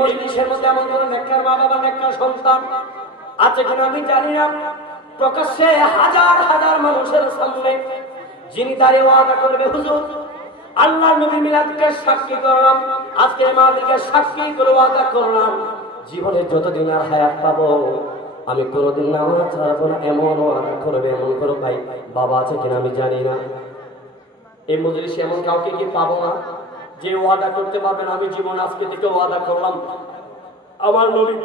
মজলিসের মধ্যে এমন কোন নেককার মা বাবা, নেককার সন্তান আছে কিনা আমি জানি না। প্রকাশ্যে হাজার হাজার মানুষের সামনে যিনি দাঁড়িয়ে ওয়াদা করবে, হুজুর আল্লাহর নবী মিলাদকে সাক্ষী করলাম, আজকে মাহফিলকে সাক্ষী করে ওয়াদা করলাম, জীবনে যতদিন আর হায়াত পাবো আমি কোনোদিন নামাজ ছাড়বো না, এমন ওয়াদা করবে। এমন করো ভাই বাবা আছে কিনা আমি জানি না। এই মজলিসে এমন কাউকে কি পাবো না যে ওয়াদা করতে পারবেন আমি জীবন আজকে থেকে ওয়াদা করলাম আমার নবী,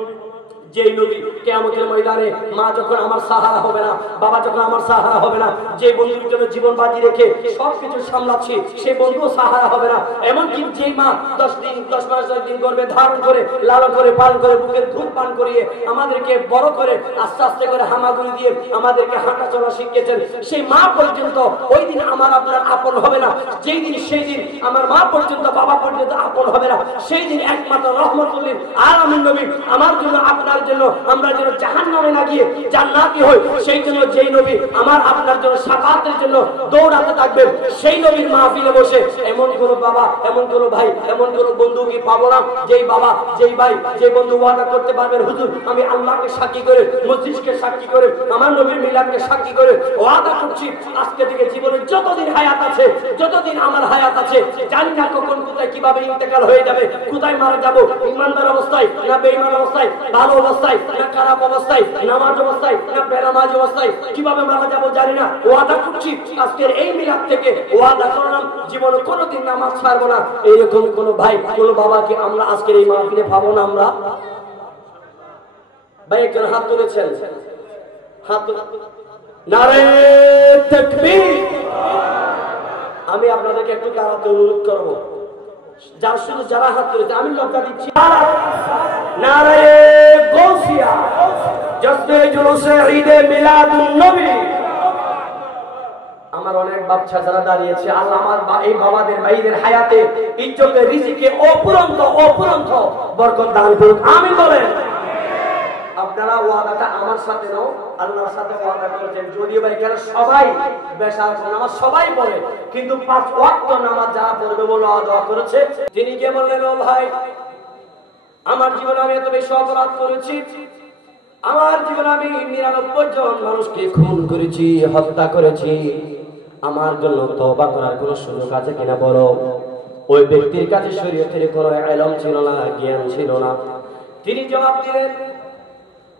যেই নবী কিয়ামতের ময়দানে মা যখন আমার সাহারা হবে না, বাবা যখন আমার সাহারা হবে না, যে বন্ধুর জন্য জীবন বাজি রেখে সবকিছু সামলাচ্ছি সেই বন্ধু সাহারা হবে না। এমনকি যে মা 10 দিন 10 মাস 10 দিন গর্ভে ধারণ করে লালন করে পালন করে বুকের দুধ পান করিয়ে আমাদেরকে বড় করে আস্তে আস্তে করে হামাগুড়ি দিয়ে আমাদেরকে হাঁটা চলা শিখিয়েছেন, সেই মা পর্যন্ত ওই দিন আমার আপনার আপন হবে না। যেই দিন সেই দিন আমার মা পর্যন্ত বাবা পর্যন্ত আপন হবে না, সেই দিন একমাত্র রহমতুল লিল আলামিন নবী আমার জন্য আপনার জন্য আমরা যেন জাহান্নামে না গিয়ে জান্নাতি হই, সেই জন্য যেই নবী আমার আপনার জন্য শাফাতের জন্য দৌড়াতে থাকবেন, সেই নবীর মাহফিলে বসে এমন কোন বাবা, এমন কোন ভাই, এমন কোন বন্ধু কি পাবো না যেই বাবা, যেই ভাই, যেই বন্ধু ওয়াদা করতে পারবেন, হুজুর আমি আল্লাহকে সাক্ষী করে, মসজিদকে সাক্ষী করে, আমার নবীর মিলাদকে সাক্ষী করে ওয়াদা করছি আজকে থেকে জীবনে যতদিন হায়াত আছে, যতদিন আমার হায়াত আছে, জানি না কখন কোথায় কিভাবে ইন্তেকাল হয়ে যাবে, কোথায় মারা যাব, ইমানদার অবস্থায় না বেঈমান অবস্থায়, ভালো অবস্থায় না খারাপ অবস্থায়, নামাজ অবস্থায় না বেনামাজ অবস্থায়, কিভাবে মারা যাবো জানি না। ওয়াদা করছি আজকের এই মিলাদ থেকে ওয়াদা করলাম জীবনে কোনোদিন নামাজ ছাড়বো না। এইরকম কোন ভাই, কোন বাবাকে আমরা আজকের এই মাহফিলে পাবো না। আমরা ভাই একজন হাত তুলেছেন, হাত নারে তাকবীর। আমি আপনাদেরকে একটু দাঁড়াতে অনুরোধ করবো, যার শুধু যারা হাত তুলেছে আমি লজ্জা দিচ্ছি। নারে গৌসিয়া জশ্নে জুলুসে ঈদে মিলাদুন নবী। আমার অনেক বাচ্চা যারা দাঁড়িয়েছে, আল্লাহ আমার এই বাবাদের ভাইদের হায়াতে ইজ্জতে রিজিকে অপুরন্ত অপুরন্ত বরকত দান করুন, আমিন বলেন। আপনারা ওয়াদাটা আমার সাথে নাও, আল্লাহর সাথে ওয়াদা করেছেন। যদিও ভাই এখানে সবাই বেশার নামাজ সবাই পড়ে, কিন্তু 5 ওয়াক্ত নামাজ যারা পড়বে বলে ওয়াদা করেছে, তিনি কে বললেন, ও ভাই আমার জীবনে আমি এত বেশি অপরাধ করেছি, আমার জীবনে আমি 99 জন মানুষকে খুন করেছি, হত্যা করেছি, আমার জন্য তওবা করার কোনো সুযোগ আছে কিনা বলো। ওই ব্যক্তির কাছে শরীয়তের কোনো ইলম ছিল না, জ্ঞান ছিল না। তিনি জবাব দিলেন,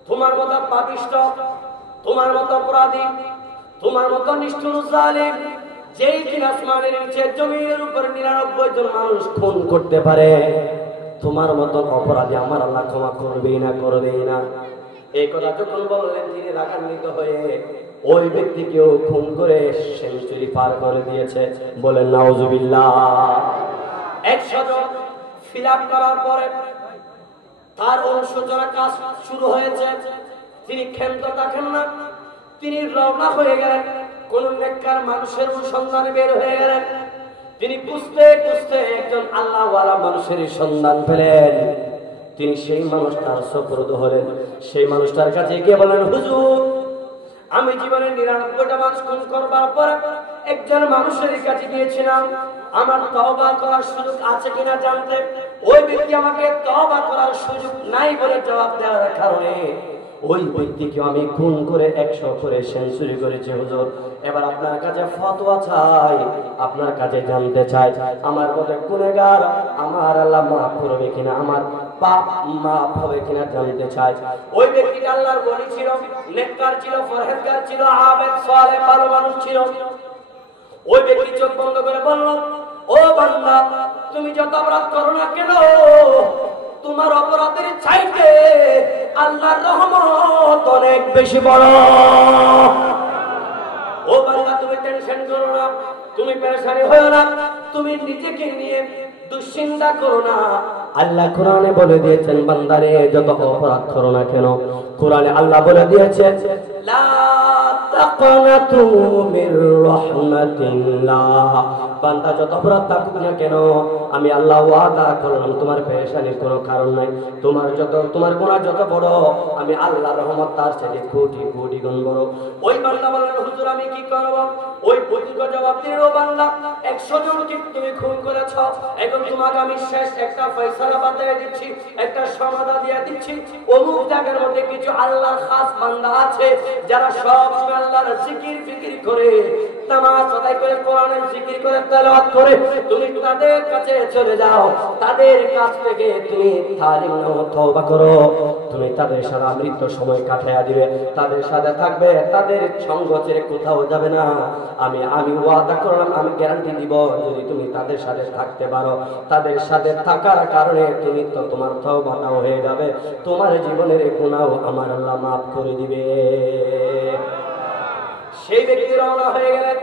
তোমার মতো পাপিষ্ঠ, তোমার মতো অপরাধী, তোমার মতো নিষ্ঠুর জালিম যেই কিনা আসমানের নিচে জমিনের উপর 99 জন মানুষ খুন করতে পারে, তোমার মতো অপরাধী আমার আল্লাহ ক্ষমা করবেই না, করবেই না। এই কথা যখন বললেন তিনি রাগান্বিত হয়ে ওই ব্যক্তিকেও খুন করে সেঞ্চুরি পার করে দিয়েছে। বলেন নাউজুবিল্লাহ। 100 জন ফিল আপ করার পরে তার অনুশোচনা কাজ শুরু হয়েছে। তিনি ক্ষান্ত থাকেন না, তিনি রওনা হয়ে গেলেন, কোন নেককার মানুষের সন্ধানে বের হয়ে গেলেন। তিনি খুঁজতে খুঁজতে একজন আল্লাহওয়ালা মানুষের সন্ধান পেলেন। তিনি সেই মানুষটার সুপুর্দ হলেন। সেই মানুষটার কাছে গিয়ে বলেন, হুজুর আমি জীবনে 99টা মানুষ খুন করবার পর একজন মানুষের কাছে গিয়েছিলাম, আমার তওবা করার সুযোগ আছে কিনা জানতে। ওই ব্যক্তি আমাকে তওবা করার সুযোগ নাই বলে জবাব দেওয়ার কারণে ওই ব্যক্তিকে আমি খুন করে 100 করে সেঞ্চুরি করেছি। হুজুর এবার আপনার কাছে ফতোয়া চাই, আপনার কাছে জানতে চাই আমার মতো গুনাহগার আমার আল্লাহ মাফ করবে কিনা, আমার পাপ মাফ হবে কিনা জানতে চাই। ওই ব্যক্তিটা আল্লাহর ওলি ছিল, নেককার ছিল, পরহেজগার ছিল, আবেদ সালেহ ভালো মানুষ ছিল। ওই ব্যক্তি চোখ বন্ধ করে বলল, ও বান্দা তুমি যত অপরাধ করো না কেন, তোমার অপরাধের চাইতে আল্লাহর রহমত অনেক বেশি বড়। ও বান্দা তুমি টেনশন করো না, তুমি পেরেশানি হয়ো না, তুমি নিজেকে নিয়ে দুশ্চিন্তা করো না। আল্লাহ কোরআনে বলে দিয়েছেন, বান্দারে যত অপরাধ করো না কেন, কোরআনে আল্লাহ বলে দিয়েছেন লা তাকনাতু মির রাহমাতিল্লাহ। বান্দা যত অপরাধ থাকুক না কেন, আমি আল্লাহ ওয়াদা করলাম তোমার পেরেশানির কোনো কারণ নাই। তোমার গুনাহ যত বড়, আমি আল্লাহর রহমত তার থেকে কোটি কোটি গুণ বড়। ওই বান্দা বললেন, হুজুর আমি কি করব? ওই বুজুর্গ জবাব দিল, বান্দা 100 জনকে তুমি খুন করেছ, এখন তোমাকে আমি শেষ একটা ফয়সালা বাতিয়ে দিচ্ছি, একটা সমাধান দিয়ে দিচ্ছি। অমুক জায়গার মধ্যে কিছু আল্লাহর খাস বান্দা আছে যারা সব সময় আল্লাহর জিকির ফিকির করে, নামাজ আদায় করে, কোরআনের জিকির করে, তেলাওয়াত করে। তুমি তাদের কাছে চলে যাও, তাদের কাছ থেকে তুমি তালিম নাও, তওবা করো। তুমি তাদের সাথে মৃত্যু সময় কাটায়া দিবে, তাদের সাথে থাকবে, তাদের সঙ্গ ছেড়ে কোথাও যাবে না। আমি ওয়াদা করলাম, আমি গ্যারান্টি দিব, যদি তুমি তাদের সাথে থাকতে পারো, তাদের সাথে থাকার কারণে তুমি তো তোমার তওবাটাও হয়ে যাবে, তোমার জীবনের গুনাহ আমার আল্লাহ মাফ করে দিবে। সেই ব্যক্তি রওনা হয়ে গেলেন,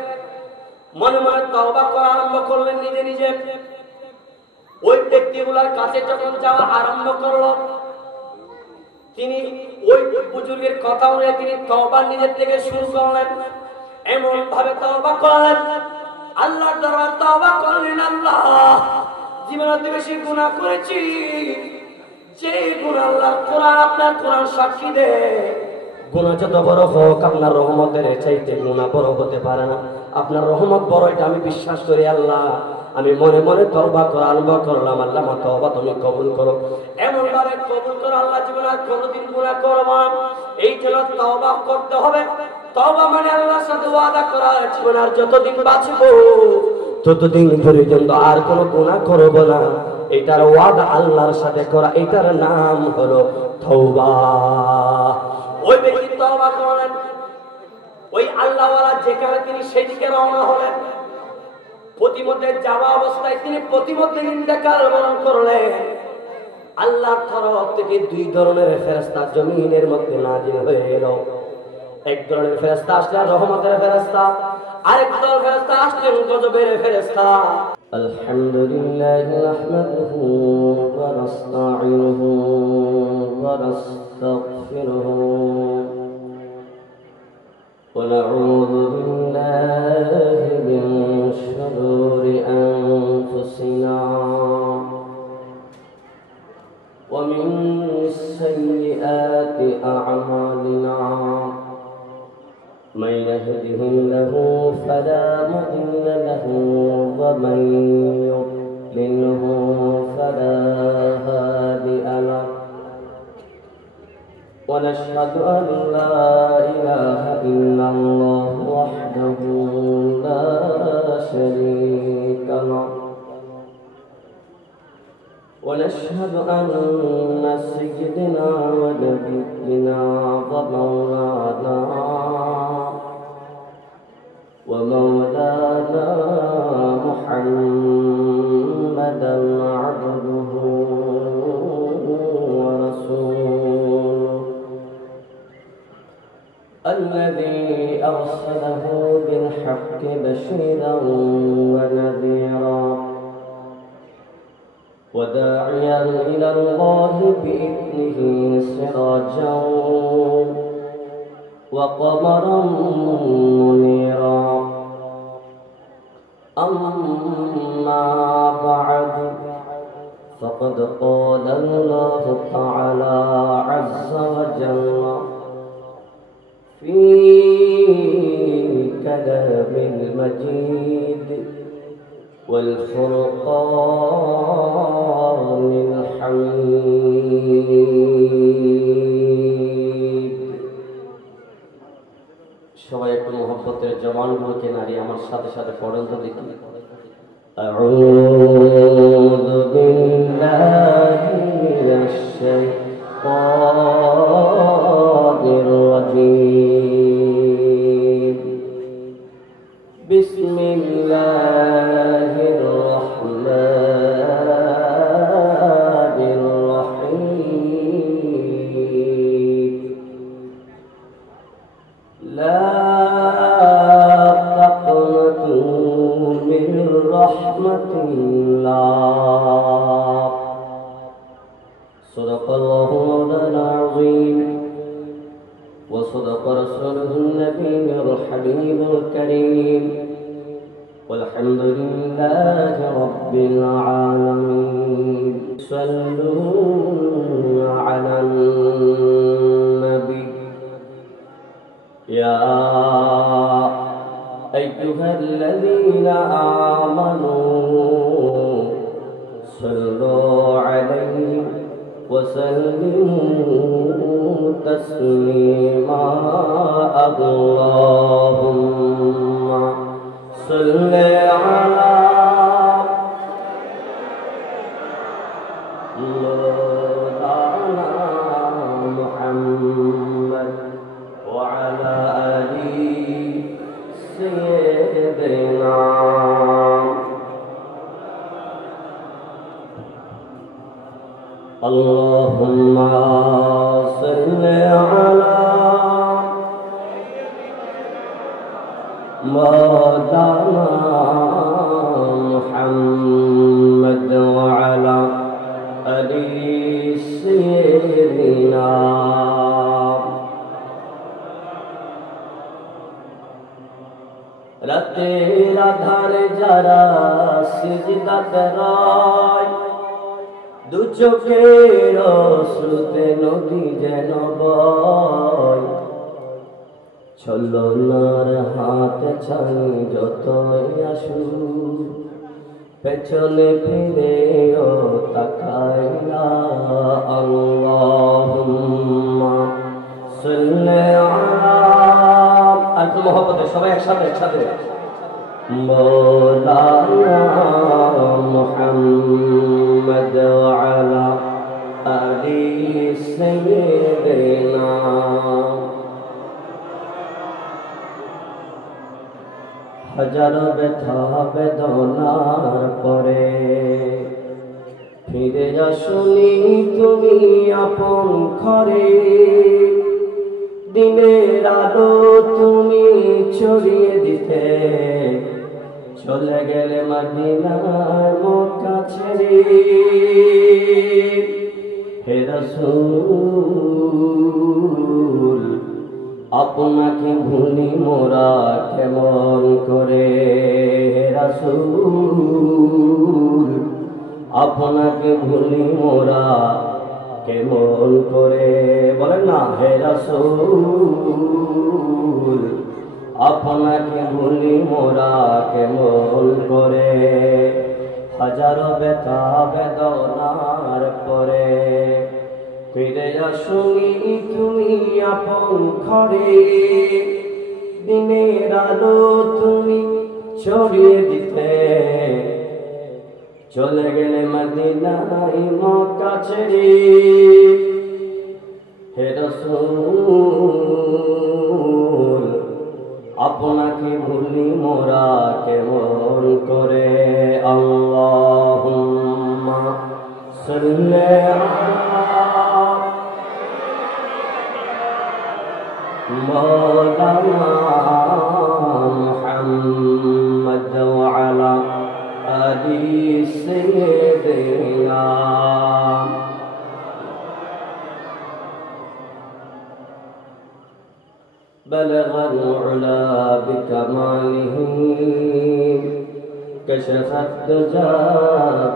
মনে মনে তওবা করা আরম্ভ করলেন নিজে নিজে। ওই ব্যক্তিগুলোর কাছে যখন যাওয়া আরম্ভ করলো, তিনি ওই বুজুর্গের কথা অনুযায়ী তিনি তওবা নিজের থেকে শুরু করলেন। এমন ভাবে তওবা করলেন, আল্লাহর দরবারে তওবা করলেন, আল্লাহ জীবনে বেশি গুনাহ করেছি, যে গুনাহ আল্লাহর কোরআন, আপনার কোরআন সাক্ষী দেয়, গুনাহ যত বড় হোক আপনার রহমতের চাইতে গুনাহ বড় হতে পারে না। আপনার রহমত বড়, এটা আমি বিশ্বাস করি আল্লাহ। আমি মনে মনে তওবা করা আরম্ভ করলাম, আল্লাহ আমার তওবা তুমি কবুল করো। এমন ভাবে কবুল করো, আল্লাহ জীবনে আর কোনোদিন গুনাহ করব না। এই জন্য তওবা করতে হবে। তওবা মানে আল্লাহর সাথে ওয়াদা করা, জীবনে আর যতদিন বাঁচব ততদিন পর্যন্ত আর কোনো গুনাহ করব না। এটার ওয়াদা আল্লাহর সাথে করা, এটার নাম হলো তওবা। ওই ব্যক্তি তওবা করলেন, ওই আল্লাহওয়ালা যেখানে তিনি সেদিকে রওনা হলেন। প্রতিমধ্যে যাওয়া অবস্থায় তিনি প্রতিমধ্যে ইন্তেকাল বরণ করলেন। আল্লাহর তরফ থেকে 2 ধরনের ফেরেশতা জমিনের মধ্যে নাজিল হয়ে এলো। এক ধরনের ফেরেশতা আসলেন রহমতের ফেরেশতা, আরেক দল ফেরেশতা আসলেন গজবের ফেরেশতা। আলহামদুলিল্লাহি নাহমাদুহু ওয়া নাস্তাঈনুহু ওয়া নাস্তাগফিরুহু ওয়া নাউযু বিল্লাহি মিন শুরুরি আনফুসিনা ওয়া মিন সাইয়্যাতি আ'মালিনা। من يهده الله فلا مضل له ومن يضلله فلا هادي له ونشهد أن لا إله إلا الله وحده لا شريك له ونشهد أن سيدنا ونبينا ومولانا محمدا عبده ورسوله الذي أرسله بالحق بشيرا ونذيرا وداعيا إلى الله بإذنه سراجا وقمرا منيرا. أما بعد فقد قال الله تعالى عز وجل في كلام المجيد والفرقان الحميد. সবাই একটু মোহাম্মতের জবানগুলোকে নাড়িয়ে আমার সাথে সাথে পড়েন তো দেখি। আউযু বিল্লাহি মিনাশ শাইতানির রাজীম। বিসমিল্লাহির রাহমানির রাহিম। লা তাকনাতু মির রাহমাতিল্লাহ। সাদাকাল্লাহু মাওলানা আযীম। وصدق رسوله النبي الحبيب الكريم والحمد لله رب العالمين صلوا على النبي يا أيها الذين آمنوا صلوا عليه وسلموا تسليما اللهم صل على مولانا محمد وعلى آل سيدنا اللهم صل على مولانا محمد وعلى آل سيدنا রাতের আধারে যারা সিজদাতে রয় দু চোখের অশ্রুতে নদী যেন বয় ছলনার হাত ছানি যতই আসু পেছনে ফিরেও তাকায় না আল্লাহুম্মা সাল্লি আলা আর মোহাম্মদে সবাই একসাথে مولانا محمد وعلى آل سيدنا হাজারো ব্যথা বেদনার পরে ফিরে আসুনি তুমি আপন ঘরে দিনের আলো তুমি ছড়িয়ে দিতে চলে গেলে মদিনার মক্কা ছেড়ে হে রাসূল আপনাকে ভুলি মোরা কেমন করে হে রাসূল আপনাকে ভুলি মোরা কেমন করে বলেন না হে রাসূল আপনাকে ভুলি মোরা কেমন করে হাজারো ব্যথা বেদনার পরে ফিরে আসুনি তুমি আপন ঘরে দিনের আলো তুমি ছড়িয়ে দিতে চলে গেলে মদিনায় মক্কা ছেড়ে হে রাসূল আপনাকে ভুলি মোরা কেমন করে আল্লাহুম্মা সাল্লি আলা مولانا محمد وعلى آل سيدنا بلغ العلا بكماله كشف الدجى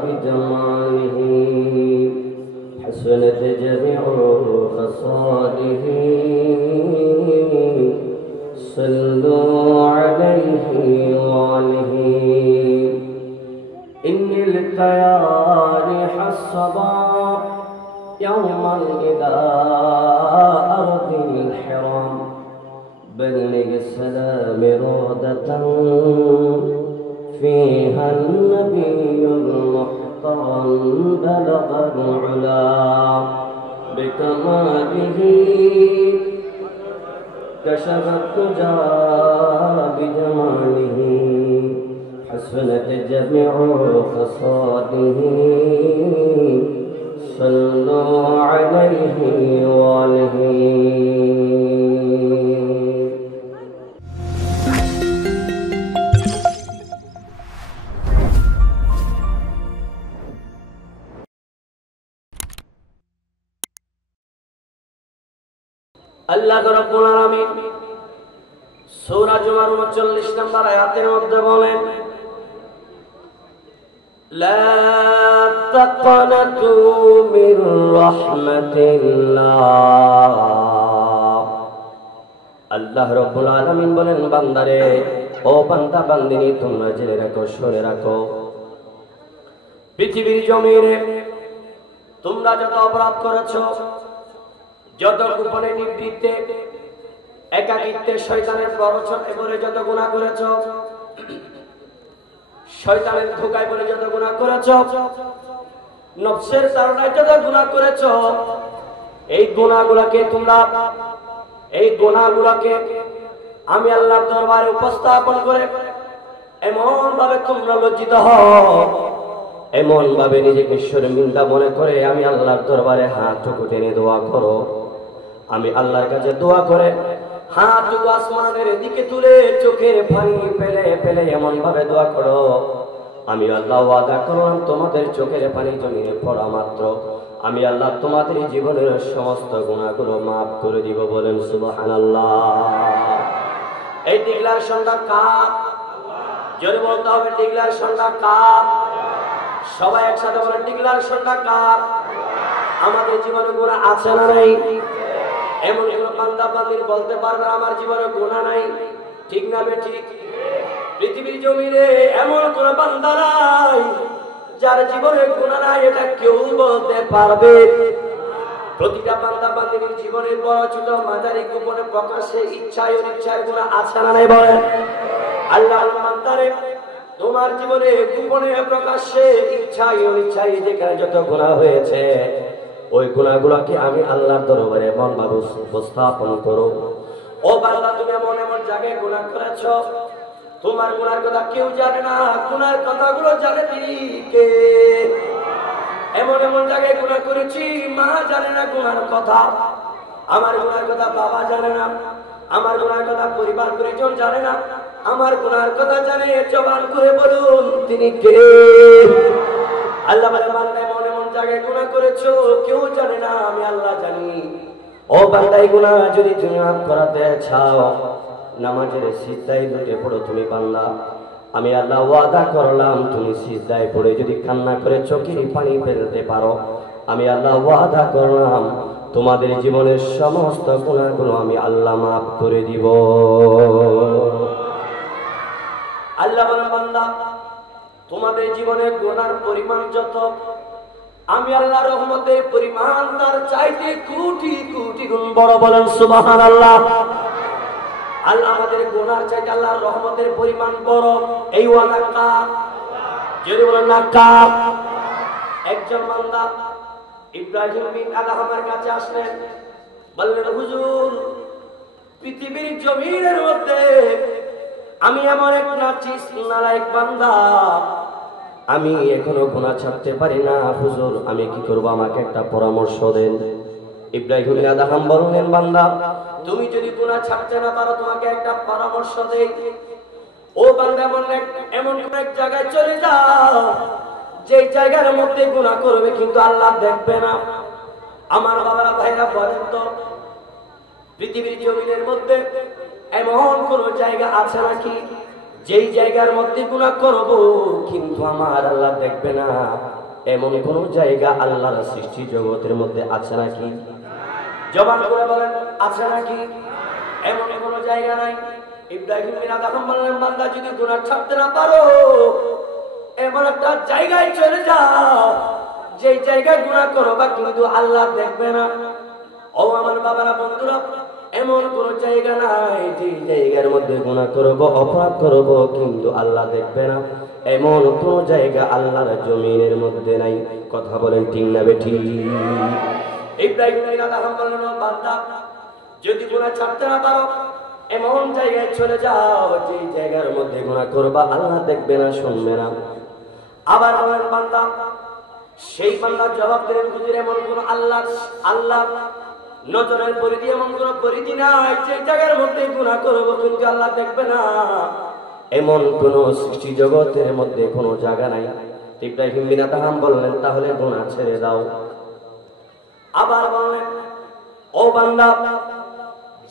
بجماله حسنت جميع خصاله صلوا عليه وآله إن التيارح الصبا يوما إلى أرض الحرام بلغ السلام رودة فيها النبي المحترم بلغ العلا بكماله كشف الدجى بجماله حسنت جميع خصاله صلوا عليه وآله আল্লাহ রাব্বুল আলামিন সূরা জুমার 39 নম্বর আয়াতের মধ্যে বলেন, লা তাকনাতু মির রাহমাতিল্লাহ। আল্লাহ রাব্বুল আলামিন বলেন, বান্দারে, ও বান্দা বান্দিনী, তোমরা জেনে রাখো, শুনে রাখো, পৃথিবীর জমিনে তোমরা যত অপরাধ করেছ, যত গোপনে নিভৃতে একাকিত্বে শয়তানের প্ররোচনায় পড়ে যত গুনাহ করেছ, শয়তানের ধোঁকায় পড়ে যত গুনাহ করেছ, নফসের তাড়নায় যত গুনাহ করেছ, এই গুনাহগুলোকে আমি আল্লাহর দরবারে উপস্থাপন করে এমন ভাবে তোমরা লজ্জিত হও, এমন ভাবে নিজেকে শর্মিন্দা মনে করে আমি আল্লাহর দরবারে হাতটুকু টেনে দোয়া করো। আমি আল্লাহর কাছে দোয়া করে হাতটুকু আসমানের দিকে তুলে চোখের পানি ফেলে ফেলে এমন ভাবে দোয়া করো, আমি আল্লাহ ওয়াদা করলাম তোমাদের চোখের পানি জমিনে পড়া মাত্র আমি আল্লাহ তোমাদের জীবনের সমস্ত গুনাহগুলো মাফ করে দিব। বলেন সুবহানাল্লাহ। এই ডিক্লারেশনটা কার? জোরে বলতে হবে, ডিক্লারেশনটা কার? সবাই একসাথে বলেন, ডিক্লারেশনটা কার? আমাদের জীবনে গুনাহ আছে না নাই? এমন কোন বান্দা বান্দির বলতে পারবে আমার জীবনে গুনাহ নাই? ঠিক না বেঠিক? পৃথিবীর জমিনে এমন কোন বান্দা নাই যার জীবনে গুনাহ নাই, এটা কেউ বলতে পারবে? প্রতিটা বান্দা বান্দির জীবনে বড় ছোট মাঝারি গোপনে প্রকাশ্যে ইচ্ছায় অনিচ্ছায় গুনাহ আছে না নাই? বলেন। আল্লাহর বান্দারে, তোমার জীবনে গোপনে প্রকাশ্যে ইচ্ছায় অনিচ্ছায় যেখানে যত গুনাহ হয়েছে, ওই গুনাহগুলোকে আমি আল্লাহর দরবারে মনভাবে উপস্থাপন করো। ও বান্দা, তুমি এমন এমন জায়গায় গুনাহ করেছো, তোমার গুনার কথা কেউ জানে না, গুনার কথাগুলো জানে কে? এমন এমন জায়গায় গুনাহ করেছি, মা জানে না গুনার কথা, আমার গুনার কথা বাবা জানে না, আমার গুনার কথা পরিবার পরিজন জানে না, আমার গুনার কথা জানে জবান করে বলুন তিনি কে? আল্লাহ বান্দা, এমন এমন জায়গায় গুনাহ করেছো কেউ জানে না, আমি আল্লাহ জানি। ও বান্দা, এই গুনাহ যদি তুমি মাফ করাতে চাও, নামাজের সিজদায় লুটে পড়ো তুমি বান্দা, আমি আল্লাহ ওয়াদা করলাম তুমি সিজদায় পড়ে যদি কান্না করে চোখের পানি ফেলতে পারো, আমি আল্লাহ ওয়াদা করলাম তোমাদের জীবনের সমস্ত গুনাহগুলো আমি আল্লাহ মাফ করে দিব। আল্লাহ বলেন, বান্দা, তোমাদের জীবনের গুনার পরিমাণ যত, আমি আল্লাহর রহমতের পরিমাণ তার চাইতে কোটি কোটি গুণ বড়। বলেন সুবহানাল্লাহ। আল্লাহ আমাদের গুনার চাইতে আল্লাহর রহমতের পরিমাণ বড়, এই ওয়াদা কার? যদি বলেন না কার? একজন বান্দা ইব্রাহিম বিন আদহামের কাছে আসলেন, বললেন, হুজুর, পৃথিবীর জমিনের মধ্যে আমি এমন এক নালায়েক বান্দা, আমি এখনো গুনাহ ছাড়তে পারি না, হুজুর আমি কি করব, আমাকে একটা পরামর্শ দেন। ইব্রাহিম বিন আদহাম বললেন, বান্দা, তুমি যদি গুনাহ ছাড়তে না পারো, তোমাকে একটা পরামর্শ দেই। ও বান্দা, এমন এক জায়গায় চলে যাও যে জায়গার মধ্যে গুনাহ করবে কিন্তু আল্লাহ দেখবে না। আমার বাবারা ভাইরা বলেন তো, পৃথিবীর জমিনের মধ্যে এমন কোন জায়গা আছে নাকি যেই জায়গার মধ্যে গুনাহ করব কিন্তু আমার আল্লাহ দেখবে না? এমন কোন জায়গা আল্লাহর সৃষ্টি জগতের মধ্যে আছে নাকি? জবান করে বলেন, আছে নাকি? এমন কোন জায়গা নাই। ইব্রাহিম বিন আদহাম বললেন, বান্দা, যদি গুনাহ ছাড়তে না পারো, এমন একটা জায়গায় চলে যাও যেই জায়গায় গুনাহ করবা কিন্তু আল্লাহ দেখবে না। ও আমার বাবারা, বন্ধুরা, এমন কোন জায়গা নাই যে জায়গার মধ্যে গুনাহ করব, অপরাধ করব কিন্তু আল্লাহ দেখবে না। এমন কোন জায়গা আল্লাহর জমিনের মধ্যে নাই। কথা বলেন ঠিক না বেঠিক? ইব্রাহিম বিন আদহাম বললেন, বান্দা, যদি গুনাহ ছাড়তে না পারো, এমন জায়গায় চলে যাও যে জায়গার মধ্যে গুনাহ করবা আল্লাহ দেখবে না, শুনবে না। আবার বলেন, বান্দা, সেই বান্দা জবাব দিলেন, হুজুর, এমন কোন আল্লাহ নজরের পরিধি এমন কোন পরিধি নাই যে জায়গার মধ্যে গুনাহ করব কিন্তু আল্লাহ দেখবে না। এমন কোন সৃষ্টি জগতের মধ্যে কোন জায়গা নাই। ইব্রাহিম বিন আদহাম বললেন, তাহলে গুনাহ ছেড়ে দাও। আবার বললেন, ও বান্দা,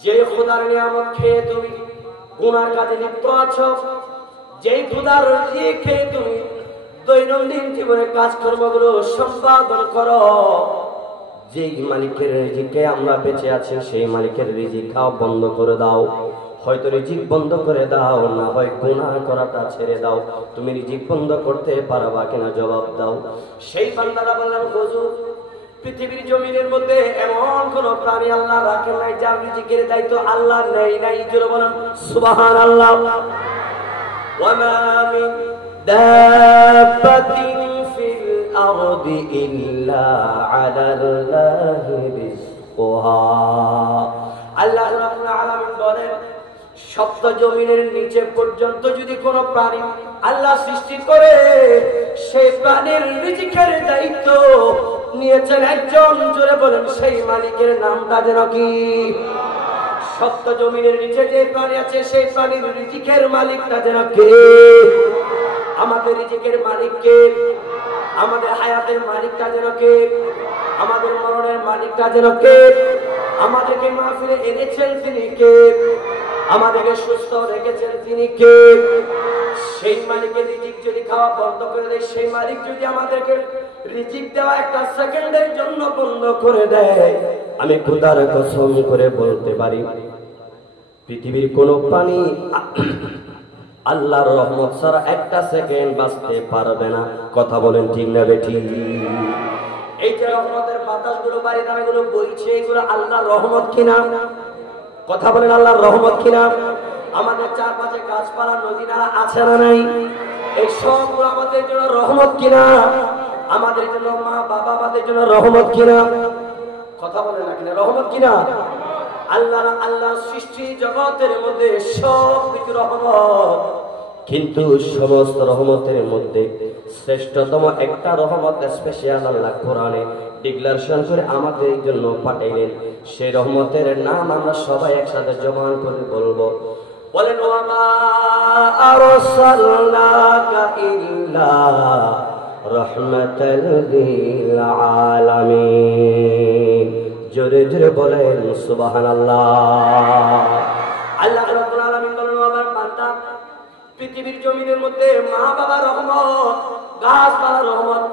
যে খোদার নিয়ামত খেয়ে তুমি গুনার কাজে লিপ্ত আছো, যেই খোদার রিজিক খেয়ে তুমি দৈনন্দিন জীবনে কাজকর্মগুলো সম্পাদন করো, যেই মালিকের রিজিকে আমরা বেঁচে আছি সেই মালিকের রিজিক খাওয়া বন্ধ করে দাও। হয়তো রিজিক বন্ধ করে দাও, না হয় গুনাহ করাটা ছেড়ে দাও। তুমি রিজিক বন্ধ করতে পারবা কিনা জবাব দাও। সেই বান্দারা বললেন, হুজুর পৃথিবীর জমিনের মধ্যে এমন কোন প্রাণী আল্লাহ রাখেন নাই যার রিজিকের দায়িত্ব আল্লাহ নেই নাই। জোরে বলেন সুবহানাল্লাহ। ওয়া মা মিন দাব্বাতিন ফিল আরদি ইল্লা আলাল্লাহি রিজকুহা। আল্লাহ রাব্বুল আলামিন বলেন, সপ্ত জমিনের নিচে পর্যন্ত যদি কোন প্রাণী আল্লাহ সৃষ্টি করে, সেই প্রাণীর রিজিকের দায়িত্ব নিয়েছেন একজন। জোরে বলেন সেই মালিকের নামটা যেন কি? সপ্ত জমিনের নিচে যে প্রাণী আছে সেই প্রাণীর রিজিকের মালিকটা যেন কে? আমাদের রিজিকের মালিক কে? আমাদের হায়াতের মালিকটা যেন কে? আমাদের মরণের মালিকটা যেন কে? আমাদেরকে মাহফিলে এনেছেন তিনি কে? আমাদেরকে সুস্থ রেখেছেন তিনি কে? সেই মালিকের রিজিক যদি খাওয়া বন্ধ করে দেয়, সেই মালিক যদি আমাদেরকে রিজিক দেওয়া একটা সেকেন্ডের জন্য বন্ধ করে দেয়, আমি খোদার কসম করে বলতে পারি পৃথিবীর কোন প্রাণী আল্লাহর রহমত ছাড়া একটা সেকেন্ড বাঁচতে পারবে না। কথা বলেন ঠিক না বেঠিক? এই যে রহমতের বাতাসগুলো বাড়ি দামেগুলো বইছে, এগুলো আল্লাহর রহমত কিনা? কথা বলেন আল্লাহর রহমত কিনা? আমাদের চারপাশে গাছপালা নদী নালা আছে না নাই? এই সবগুলো আমাদের জন্য রহমত কিনা? আমাদের জন্য মা বাবা আমাদের জন্য রহমত কিনা? কথা বলেন না কিনা? রহমত কিনা? আল্লাহ সৃষ্টি জগতের মধ্যে সব কিছু রহমত, কিন্তু সমস্ত রহমতের মধ্যে শ্রেষ্ঠতম একটা রহমত স্পেশাল আল্লাহ কোরআনে ডিক্লারেশন করে আমাদের জন্য পাঠাইলেন। সেই রহমতের নাম আমরা সবাই একসাথে জবান করে বলবো। বলেন, ওয়া মা আরসালনাকা ইল্লা রাহমাতাল লিল আলামিন। জোরে জোরে বলেন সুবহানাল্লাহ। আল্লাহ রাব্বুল আলামিন বলেন, আমার বান্দা পৃথিবীর জমিনের মধ্যে মা বাবা রহমত, গাছপালা রহমত,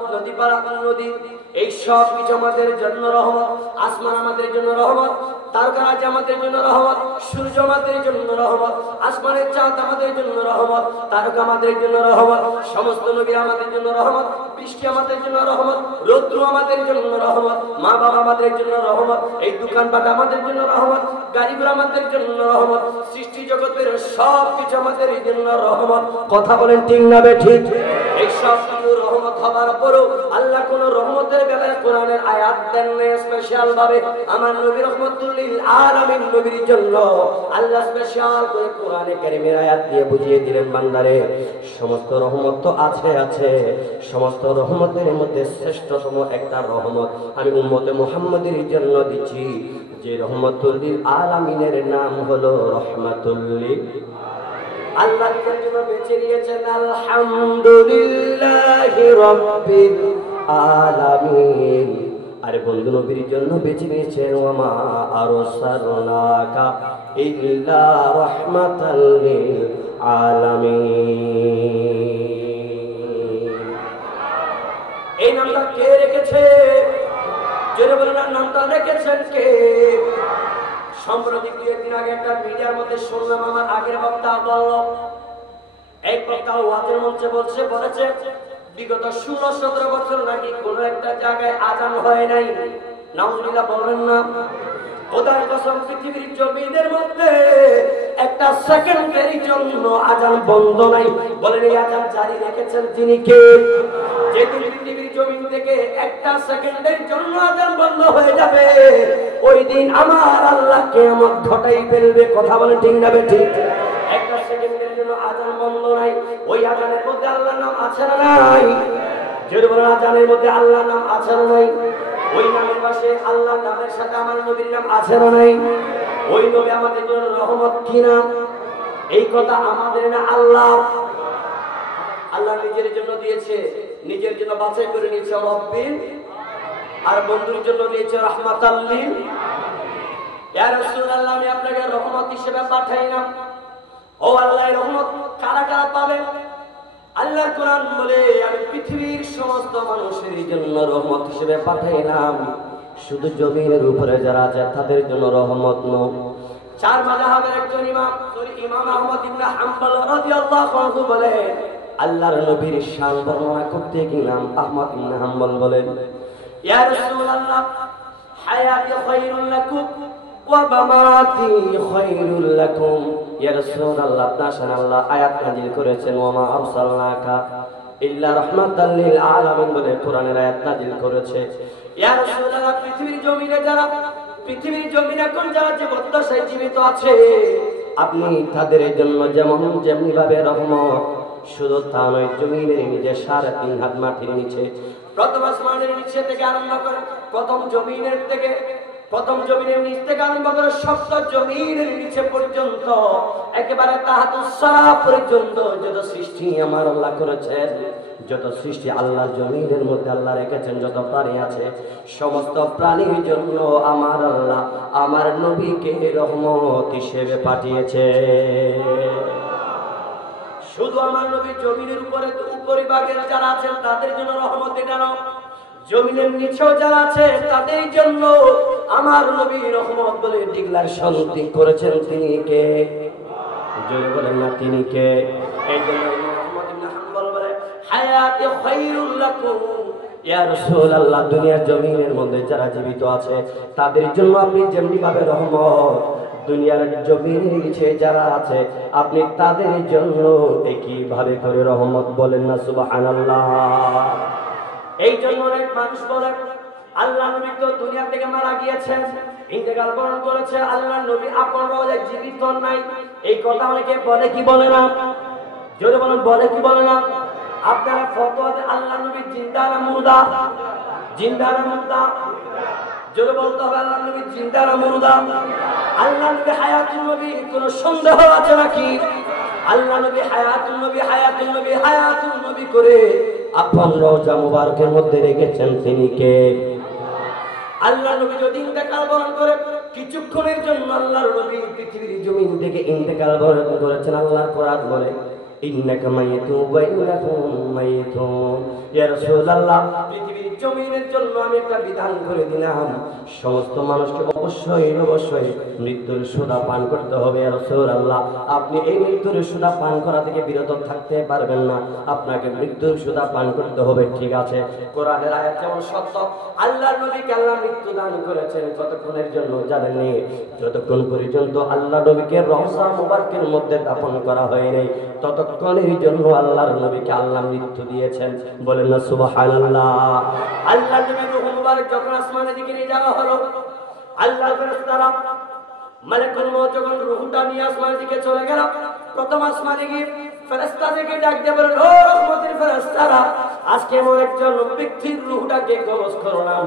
নদী এই সব কিছু আমাদের জন্য রহমত। আসমান আমাদের জন্য রহমত, তারকারাজ আমাদের জন্য রহমত, সূর্য আমাদের জন্য রহমত, আসমানের চাঁদ আমাদের জন্য রহমত, তারকা আমাদের জন্য রহমত, সমস্ত নবী আমাদের জন্য রহমত, বৃষ্টি আমাদের জন্য রহমত, রৌদ্র আমাদের জন্য রহমত, মা বাবা আমাদের জন্য রহমত, এই দোকানপাট আমাদের জন্য রহমত, গাড়িগুলো আমাদের জন্য রহমত, সৃষ্টি জগতের সব কিছু আমাদের জন্য রহমত। কথা বলেন ঠিক না বেঠিক? এই সব কিছু রহমত হবার পরও আল্লাহ কোন রহমতের বেলায় কোরআনের আয়াত দেন না স্পেশাল ভাবে। আমার নবী রহমতুল লিল আলামিন নবীর জন্য আল্লাহ স্পেশাল করে কোরআনে কারীমের আয়াত দিয়ে বুঝিয়ে দিলেন, বান্দারে সমস্ত রহমত তো আছে, সমস্ত রহমতের মধ্যে শ্রেষ্ঠতম একটা রহমত আমি উম্মতে মুহাম্মাদের জন্য দিচ্ছি, যে রহমতুল লিল আলামিনের নাম হলো রহমাতুল লিল। আল্লাহ নিজের জন্য বেছে নিয়েছেন আলহামদুলিল্লাহি রাব্বিল আলামিন। আরে বন্ধু নবীর জন্য বেছে নিয়েছেন ওয়া মা আরসালনাকা ইল্লা রাহমাতাল লিল আলামিন। এই নামটা কে রেখেছে? জোরে বলেন, নামটা রেখেছেন কে? সম্প্রতি 2 দিন আগে একটা মিডিয়ার মধ্যে শুনলাম, আমার আগের বক্তা বলল, এক বক্তা ওয়াজের মঞ্চে বলেছে বিগত 16-17 বছর নাকি কোন একটা জায়গায় আজান হয় নাই। নাউজুবিল্লাহ বলবেন না? খোদার কসম পৃথিবীর জমিনের মধ্যে একটা সেকেন্ডের জন্য আজান বন্ধ নাই। বলেন এই আজান জারি রেখেছেন তিনি কে? যেদিন পৃথিবীর জমিন থেকে একটা সেকেন্ডের জন্য আজান বন্ধ হয়ে যাবে, ওই দিন আমার আল্লাহ কিয়ামত ঘটাই ফেলবে। কথা বলে ঠিক না বেঠিক? একটা সেকেন্ডের জন্য আজান বন্ধ নাই। ওই আজানের মধ্যে আল্লাহর নাম আছে না নাই? যদি বলেন আজানের মধ্যে আল্লাহর নাম আছে না নাই? ওই নামের পাশে আল্লাহর নামের সাথে আমার নবীর নাম আছে না নাই? ওই নবী আমাদের জন্য রহমত কিনা? এই কথা আমাদের না আল্লাহ নিজের জন্য দিয়েছে, নিজের জন্য বাছাই করে নিয়েছে রব্বিল, আর বন্ধুর জন্য নিয়েছে রাহমাতাল লিল। ইয়া রাসূলুল্লাহ, আমি আপনাকে রহমত হিসেবে পাঠাইলাম। ও আল্লাহ, রহমত কারা কারা পাবে? আল্লাহর কোরআন বলে, আমি পৃথিবীর সমস্ত মানুষের জন্য রহমত হিসেবে পাঠাইলাম, শুধু জমিনের উপরে যারা আছে তাদের জন্য রহমত নয়। চার মাযহাবের একজন ইমাম আহমদ ইবনে হাম্বল রাদিয়াল্লাহু আনহু বলেন, আল্লাহর নবীর শান বর্ণনা করতে গেলাম আহমদ ইবনে হাম্বল বলেন, ইয়া রাসূলুল্লাহ, হায়াতি খায়রুল লাকুম ওয়া মামাতি খায়রুল লাকুম। ইয়া রাসূলুল্লাহ, আপনার শানে আল্লাহ আয়াত নাযিল করেছেন, ওয়া মা আরসালনাকা ইল্লা রাহমাতাল লিল আলামিন বলে কোরআনের আয়াত নাযিল করেছে। ইয়া রাসূলুল্লাহ, পৃথিবীর জমিনে এখন যারা জীবদ্দশায় জীবিত আছে, আপনি তাদের জন্য যেমনি ভাবে রহমত, শুধু তা নয়, জমিনের নিচে 3.5 হাত মাটির নিচে, প্রথম আসমানের নিচে থেকে আরম্ভ করে প্রথম জমিনের নিচ থেকে আরম্ভ করে সপ্ত জমিনের নিচে পর্যন্ত, একেবারে তাহাতুস সারা পর্যন্ত যত সৃষ্টি আমার আল্লাহ করেছেন, যত সৃষ্টি আল্লাহর জমিনের মধ্যে আল্লাহ রেখেছেন, যত প্রাণী আছে, সমস্ত প্রাণীর জন্য আমার আল্লাহ আমার নবীকে রহমত হিসেবে পাঠিয়েছে। শুধু আমার নবী জমিনের উপরিভাগের যারা আছেন তাদের জন্য রহমত, এটা নয়, জমিনের নিচেও যারা আছে তাদের জন্য আমার নবী রহমত বলে ডিক্লারেশন করেছেন। তিনি কে? জোরে বলেন না, তিনি কে? এই জন্য আহমদ ইবনে হাম্বল বলে, হায়াতি খায়রুল লাকুম। ইয়া রাসূলুল্লাহ, দুনিয়ার জমিনের মধ্যে যারা জীবিত আছে তাদের জন্য আপনি যেমনি ভাবে রহমত, দুনিয়ার জমিনের নিচে যারা আছে আপনি তাদের জন্য একই ভাবে করে রহমত। বলেন না সুবহানাল্লাহ। এই জন্য অনেক মানুষ বলে, আল্লাহ নবী তো দুনিয়া থেকে মারা গিয়েছেন, ইন্তেকাল বরণ করেছে, আল্লাহ নবী আপন রওজে জীবিত নাই। এই কথা অনেকে বলে কি বলে না? জোরে বলেন, বলে কি বলে না? আপনারা ফতোয়াতে আল্লাহ নবী জিন্দা না মুর্দা? জিন্দা না মুর্দা? জোরে বলতে হবে, আল্লাহ নবী জিন্দা না মুর্দা? আল্লাহ নবী হায়াতুন নবী, কোনো সন্দেহ আছে নাকি? আল্লাহ নবী হায়াতুন নবী করে আপন রওজা মুবারকের মধ্যে রেখেছেন। তিনি কে? আল্লাহ নবী যদি ইন্তেকাল বরণ করে কিছুক্ষণের জন্য আল্লাহর নবী পৃথিবীর জমিন থেকে ইন্তেকাল বরণ করেছেন। আল্লাহর কোরআন বলে, ইন্নাকা মাইয়িতুন ওয়া ইন্নাকুম মাইয়িতুন। ইয়া রাসূলুল্লাহ, পৃথিবীর জমিনের জন্য আমি একটা বিধান করে দিলাম, সমস্ত মানুষকে অবশ্যই মৃত্যুর সোদা পান করতে হবে। ইয়া রাসূলুল্লাহ, আপনি এই মৃত্যুর সোদা পান করা থেকে বিরত থাকতে পারবেন না, আপনাকে মৃত্যুর সোদা পান করতে হবে। ঠিক আছে, কোরআনের আয়াত যেমন সত্য, আল্লাহর নবীকে আল্লাহ মৃত্যু দান করেছেন কতক্ষণের জন্য জানেননি? যতক্ষণ পর্যন্ত আল্লাহ নবীকে রওজা মুবারকের মধ্যে দাফন করা হয়নি ততক্ষণের জন্য আল্লাহর নবীকে আল্লাহ মৃত্যু দিয়েছেন। বলেন না সুবহানাল্লাহ। আল্লাহ নবীর রূহ মুবারক যখন আসমানের দিকে নিয়ে যাওয়া হলো, আল্লাহর ফেরেশতারা মালাকুল মউত যখন রূহটা নিয়ে আসমানের দিকে চলে গেল, প্রথম আসমানে গিয়ে ফেরেশতাদেরকে ডাক দিয়ে বলেন, ও রহমতের ফেরেশতারা, আজকে এমন একজন ব্যক্তির রূহটাকে কবজ করলাম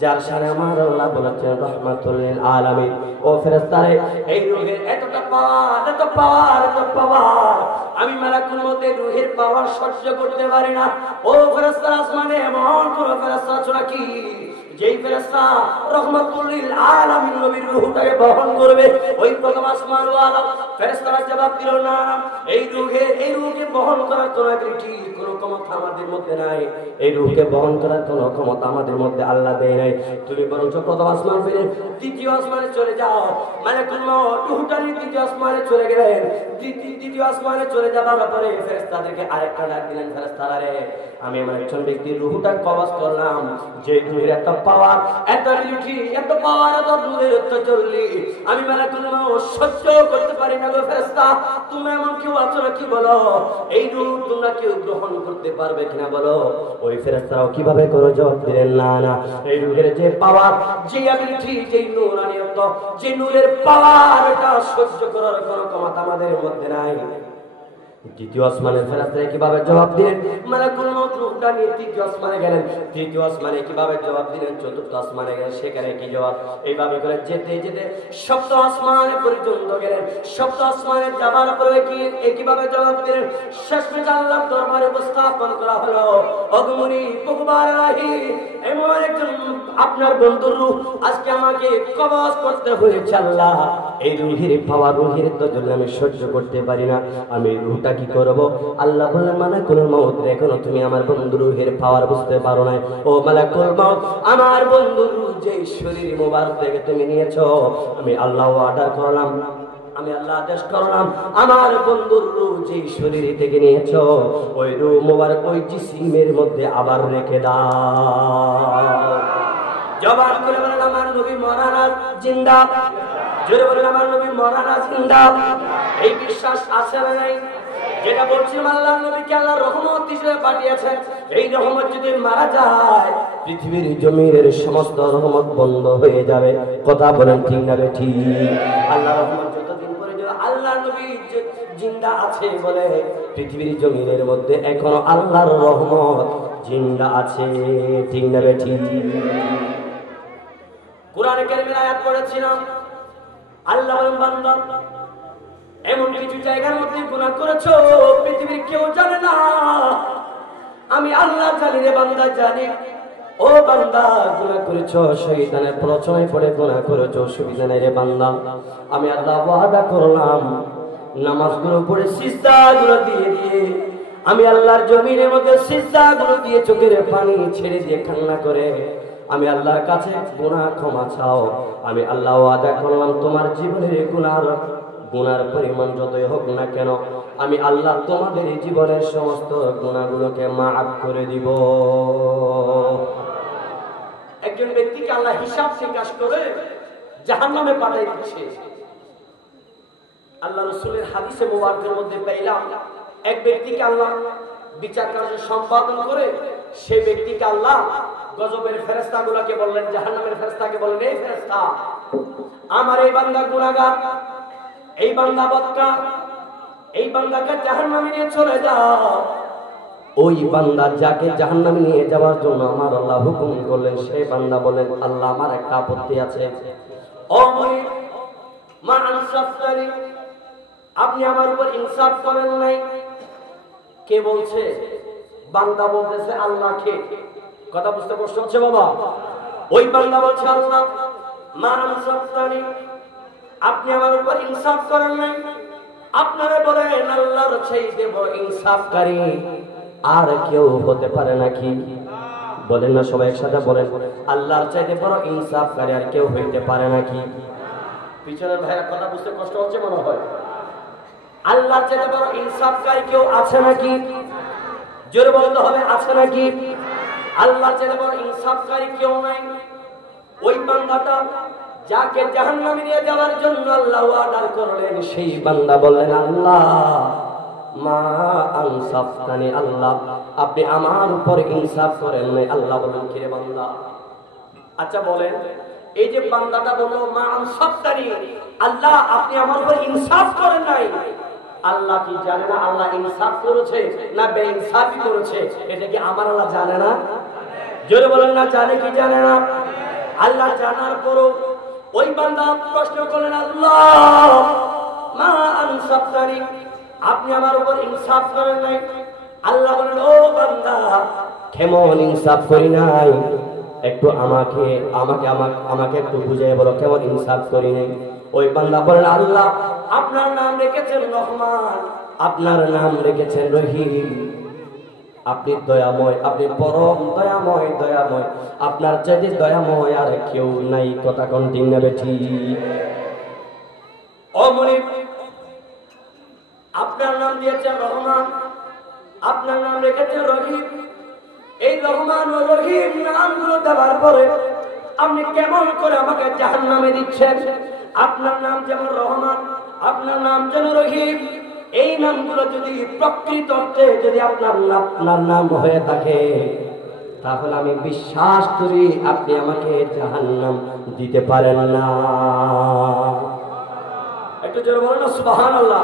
যার সাথে আমার আল্লাহ বলেছেন রাহমাতুল লিল আলামিন। ও ফেরেশতারে, এই রূহের এত পাওয়ার আমি মালাকুল মউতের রূহের পাওয়ার সহ্য করতে পারি না। ও ফেরেশতারা, আসমানে এমন কোন ফেরেশতা আছে নাকি যেই ফেরেশতা রাহমাতুল লিল আলামিন নবীর রূহটাকে বহন করবে? ওই প্রথম আসমান ওয়ালা ফেরেশতারা জবাব দিল, না, এই রূহকে বহন করার কোনো অ্যাবিলিটি, কোনো ক্ষমতা আমাদের মধ্যে নাই। এই রূহকে বহন করার কোনো ক্ষমতা আমাদের মধ্যে আল্লাহ দেয় নাই। তুমি বরঞ্চ প্রথম আসমান ফিরে দ্বিতীয় আসমানে চলে যাও। মালাকুল মউত রূহটা নিয়ে দ্বিতীয় আসমানে চলে গেলেন। দ্বিতীয় আসমানে চলে যাবার পরে ফেরেশতাদেরকে আরেকটা ডাক দিলেন, ফেরেশতারা রে, আমি আমার একজন ব্যক্তির রূহটা কবজ করলাম, যে রূহের এত পাওয়ার, এত অ্যাবিলিটি, এত পাওয়ার, এত দূরের এত চললি, আমি মালাকুল মউত সহ্য করতে পারি না গো ফেরেশতা। তোমরা এমন কেউ আছো নাকি বলো, এই রূহ তোমরা কেউ গ্রহণ করতে পারবে কিনা বলো? ওই ফেরেশতারাও কিভাবে করে জবাব দিলেন, না, এই রূহের যে পাওয়ার, যে অ্যাবিলিটি, যে নূরানিয়ত, যে নূরের পাওয়ার, এটা সহ্য করার কোনো ক্ষমতা আমাদের মধ্যে নাই। দ্বিতীয় আসমানের ফেরেশতারা কিভাবে জবাব দিলেন? মালাকুল মউত রূহটা নিয়ে তৃতীয় আসমানে গেলেন। তৃতীয় আসমানে কিভাবে জবাব দিলেন? চতুর্থ আসমানে গেলেন, সেখানে কি জবাব? এইভাবে করে যেতে যেতে সপ্ত আসমানে পর্যন্ত গেলেন। সপ্ত আসমানে যাবার পরে কিভাবে জবাব দিলেন? শেষমেশ আল্লাহর দরবারে উপস্থাপন করা হলো, অগমনি পুকবার আলাহি এমন একজন আপনার বন্ধুর রূহ আজকে আমাকে কবজ করতে হয়েছে আল্লাহ। এই রুহের পাওয়া, রুহের দজল আমি সহ্য করতে পারি না, আমি রুহটা কি করব? আল্লাহ বললেন মালাকুল মউত, এখনো তুমি আমার বন্ধুর রুহের পাওয়ার বুঝতে পারো না। ও মালাকুল মউত, আমার বন্ধুর রূহ যে শরীর মোবারক থেকে তুমি নিয়েছো, আমি আল্লাহ অর্ডার করলাম, আমি আল্লাহ আদেশ করলাম, আমার বন্ধুর রূহ যে শরীর থেকে নিয়েছো, ওই রূহ মোবারক ওই জিসিমের মধ্যে আবার রেখে দাও। জবান করে বলেন আমার নবী মরানা জিন্দা। জোরে বলেন আমার নবী মরানা জিন্দা। এই বিশ্বাস আছে না নাই? যেটা বলছিলাম আল্লাহর নবীকে আল্লাহ রহমত হিসেবে পাঠিয়েছেন, এই রহমত যদি মারা যায় পৃথিবীর জমিনের সমস্ত রহমত বন্ধ হয়ে যাবে। কথা বলেন ঠিক না ঠিক? আল্লাহ রহমত যতদিন পরে আল্লাহ নবী জিন্দা আছে বলে পৃথিবীর জমিনের মধ্যে এখনো আল্লাহর রহমত জিন্দা আছে। ঠিক না ঠিক? কোরআনে কারিমের আয়াত পড়েছিলাম, আল্লাহ বলেন বান্দা এমন কিছু জায়গার মধ্যে গুনাহ করেছো পৃথিবীর কেউ জানে না, আমি আল্লাহ জানি রে বান্দা জানি। ও বান্দা গুনাহ করেছো, শয়তানের প্রচনায় পড়ে গুনাহ করেছো, অসুবিধা নাই রে বান্দা, আমি আল্লাহ ওয়াদা করলাম নামাজগুলো পড়ে সিজদাগুলো দিয়ে দিয়ে, আমি আল্লাহর জমিনের মধ্যে সিজদাগুলো দিয়ে চোখের পানি ছেড়ে দিয়ে কান্না করে আমি আল্লাহর কাছে গুনাহ ক্ষমা চাও, আমি আল্লাহ ওয়াদা করলাম তোমার জীবনের গুনার পরিমাণ যতই হোক না কেন, আমি আল্লাহ তোমাদের জীবনের সমস্ত গুনাহগুলোকে মাফ করে দিব। একজন ব্যক্তিকে আল্লাহ হিসাব নিকাশ করে জাহান্নামে পাঠিয়ে দিচ্ছে। আল্লাহ রাসূলের হাদিসে মুবারকের মধ্যে পেলাম, এক ব্যক্তিকে আল্লাহ বিচার কার্য সম্পাদন করে সেই ব্যক্তিকে আল্লাহ গজবের ফেরেশতাগুলোকে বললেন, জাহান্নামের ফেরেশতাকে বললেন, এই ফেরেশতা আমার এই বান্দা গুনাহগার, এই বান্দা বদকা, এই বান্দাকে জাহান্নামে নিয়ে চলে যাও। ওই বান্দা যাকে জাহান্নামে নিয়ে যাওয়ার জন্য আমার আল্লাহ হুকুম করলেন, সেই বান্দা বলেন আল্লাহ আমার একটা আপত্তি আছে, ও মুনিব মা আনসাফতানি, আপনি আমার উপর ইনসাফ করেন নাই। কে বলছে? বান্দা বলতেছে আল্লাহকে। কথা বুঝতে কষ্ট হচ্ছে বাবা? ওই বান্দা বলছে আল্লাহ মা আনসাফতানি, আপনি আমার উপর ইনসাফ করেন নাই। আপনারা বলেন আল্লাহর চাইতে বড় ইনসাফকারী আর কেউ হতে পারে নাকি? বলেন না সবাই একসাথে বলেন, আল্লাহর চাইতে বড় ইনসাফকারী আর কেউ হইতে পারে নাকি? পিছনের ভাইয়ের কথা বুঝতে কষ্ট হচ্ছে মনে হয়। আল্লাহর চাইতে বড় ইনসাফকারী কেউ আছে নাকি? জোরে বলতে হবে, আছে নাকি? আল্লাহর চাইতে বড় ইনসাফকারী কেউ নাই। ওই বান্দাটা যাকে জাহান্নামে নিয়ে যাওয়ার জন্য আল্লাহ অর্ডার করলেন, সেই বান্দা বললেন আল্লাহ মা আনসাফতানি, আল্লাহ আপনি আমার উপর ইনসাফ করেন নাই। আল্লাহ বলেন কে বান্দা? আচ্ছা বলেন, এই যে বান্দাটা বলল মা আনসাফতানি, আল্লাহ আপনি আমার উপর ইনসাফ করেন নাই, আল্লাহ কি জানে না আল্লাহ ইনসাফ করেছে না বেইনসাফি করেছে? এটা কি আমার আল্লাহ জানে না? জোরে বলেন না, জানে কি জানে না? আল্লাহ জানার পরও ওই বান্দা প্রশ্ন করলেন আল্লাহ মা আনসাফতানি, আপনি আমার উপর ইনসাফ করেন নাই। আল্লাহ বলেন ও বান্দা কেমন ইনসাফ করি নাই? একটু আমাকে একটু বুঝিয়ে বলো কেমন ইনসাফ করি নাই। ওই বান্দা বলেন আল্লাহ আপনার নাম রেখেছেন রহমান, আপনার নাম রেখেছেন রহিম, আপনি দয়াময়, আপনি পরম দয়াময়, দয়াময়, আপনার চাইতে দয়াময় আর কেউ নাই। কথা কোন দিন নেবে ঠিক? ও মুনিব আপনার নাম দিয়েছেন রহমান, আপনার নাম রেখেছেন রহিম, এই রহমান ও রহিম নামগুলো দেওয়ার পরে আপনি কেমন করে আমাকে জাহান্নামে দিচ্ছেন? আপনার নাম যেমন রহমান, আপনার নাম যেন রহিম, এই নামগুলো যদি প্রকৃত অর্থে যদি আপনার নাম হয়ে থাকে তাহলে আমি বিশ্বাস করি আপনি আমাকে জাহান্নাম দিতে পারেন না। একটু জোরে বলেন না সুবহানাল্লাহ।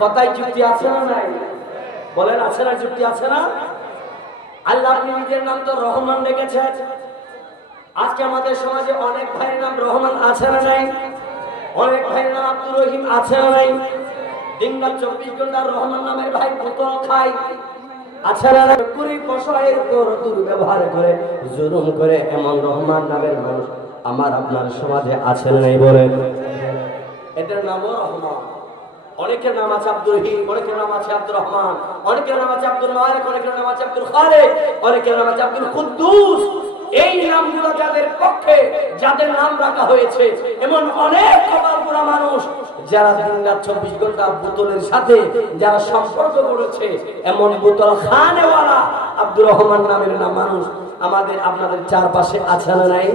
কথায় যুক্তি আছে না নাই? বলেন আছে না? যুক্তি আছে না? আল্লাহ আপনি নিজের নাম তো রহমান রেখেছেন। আজকে আমাদের সমাজে অনেক ভাইয়ের নাম রহমান আছে না নাই? অনেক ভাইয়ের নাম আব্দুর রহিম আছে না নাই? দিনরাত 24 ঘন্টা রহমান নামের ভাই বোতল খায়, আচ্ছা না গরিব অসহায়ের উপর দুর্ব্যবহার করে জুলুম করে এমন রহমান নামের মানুষ আমার আপনার সমাজে আছে না নাই বলেন? এটার নামও রহমান। অনেকের নাম আছে আব্দুল রহিম, অনেকের নাম আছে আব্দুর রহমান, অনেকের নাম আছে আব্দুল মালিক, অনেকের নাম আছে আব্দুল খালেক, অনেকের নাম আছে আব্দুল কুদ্দুস। এই নামগুলো যাদের পক্ষে যাদের নাম রাখা হয়েছে এমন অনেক কপালপোড়া মানুষ যারা দিনরাত 24 ঘন্টা বোতলের সাথে যারা সম্পর্ক করেছে, এমন বোতল খানেওয়ালা আব্দুর রহমান নামের নাম মানুষ আমাদের আপনাদের চারপাশে আছে না নাই?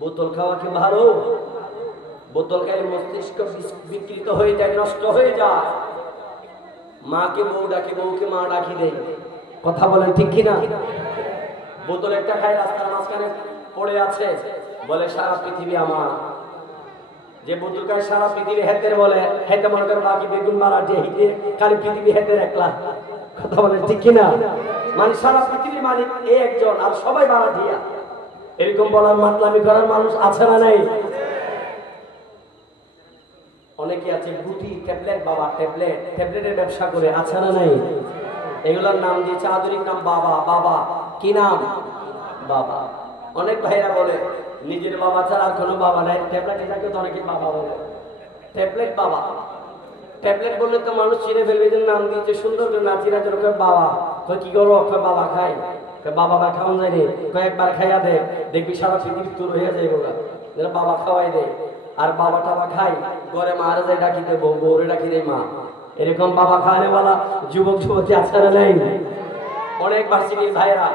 বোতল খাওয়া কি ভালো? বোতল খাইলে মস্তিষ্ক বিকৃত হয়ে যায়, নষ্ট হয়ে যায়। মাকে বউ ডাকি, বউকে মা ডাকি দেয়। কথা বলেন ঠিক কিনা? বোতল একটা খায় রাস্তার মাঝখানে পড়ে আছে, বলে সারা পৃথিবী আমার। যে বোতল খায় সারা পৃথিবী হেতের বলে, হেতে মনে করে বাকি বেগুন মারাঠি হিতে খালি পৃথিবী হেতের একলা। কথা বলেন ঠিক কিনা? মানে সারা পৃথিবী মালিক এই একজন আর সবাই মারাঠিয়া। এরকম বলার মাতলামি করার মানুষ আছে না নাই? অনেকে আছে গুটি ট্যাবলেট, বাবা ট্যাবলেট, ট্যাবলেটের ব্যবসা করে, আছে না নাই? এগুলোর নাম দিয়েছে আধুনিক নাম বাবা। বাবা কি নাম? বাবা। অনেক ভাইরা বলে নিজের বাবা ছাড়া আর কোনো বাবা নাই, ট্যাবলেট এটাকে তো অনেকে বাবা বলে। ট্যাবলেট বাবা, ট্যাবলেট বললে তো মানুষ চিনে ফেলবে। এদের নাম দিয়েছে সুন্দর করে নাচিরা যেন বাবা। তো কি করো? বাবা খাই, বাবা বা খাওয়ান যায় রে, কয়েকবার খাইয়া দে, দেখবি সারা পৃথিবী তোর হয়ে যায় এগুলা। বাবা খাওয়াই দেয় আর বাবা টাবা খাই, ঘরে মারা যায় ডাকি দেবো, বউরে ডাকি দেয় মা। এরকম বাবা খাওয়ানে বলা যুবক যুবতী আছে না নাই? অনেক ভার্সিটির ভাইরা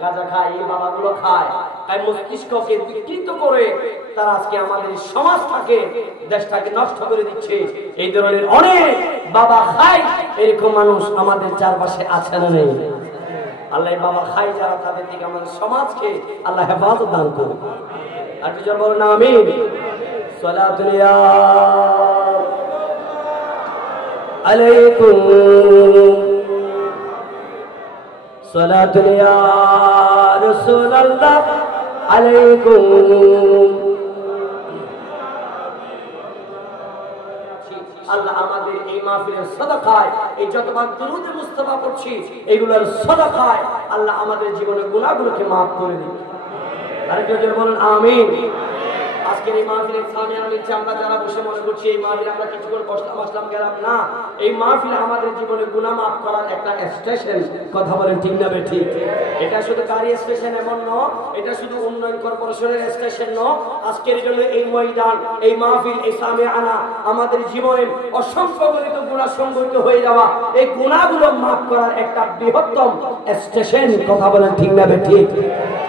গাঁজা খায়, এই বাবাগুলো খায়, তাই মস্তিষ্ককে বিকৃত করে তারা আজকে আমাদের সমাজটাকে, দেশটাকে নষ্ট করে দিচ্ছে। এই ধরনের অনেক বাবা খায়, এরকম মানুষ আমাদের চারপাশে আছে না নেই? আল্লাহ বাবা খাই যারা, তাদের থেকে আমাদের সমাজকে আল্লাহ হেফাজত দান করুন। আর কি জন বলেন আমিন। সালাতুল ইয়া আলাইকুম, সালাতুল ইয়া রাসূলুল্লাহ আলাইকুম। আল্লাহ আমাদের এই মাহফিলের সাদাকায়, এই যতবার দুরূদ মুস্তাফা পড়ছি এগুলোর সাদাকায় আল্লাহ আমাদের জীবনের গুনাহগুলোকে মাফ করে দিন। আরেকজন বলেন আমিন। আজকের এই মাহফিলের সামিয়ানা নিচে আমরা যারা বসে মনে করছি এই মাহফিলে আমরা কিছু করে বসলাম আসলাম গেলাম না, এই মাহফিলে আমাদের জীবনে গুনাহ মাফ করার একটা স্টেশন। কথা বলেন ঠিক না ঠিক? এটা শুধু গাড়ি স্টেশন এমন নয়, এটা শুধু উন্নয়ন কর্পোরেশনের স্টেশন নয়। আজকের জন্য এই ময়দান, এই মাহফিল, এই সামিয়ানা আমাদের জীবনে অসংখ্য গণিত গুনাহ সংগঠিত হয়ে যাওয়া, এই গুনাহগুলো মাফ করার একটা বৃহত্তম স্টেশন। কথা বলেন ঠিক না ঠিক?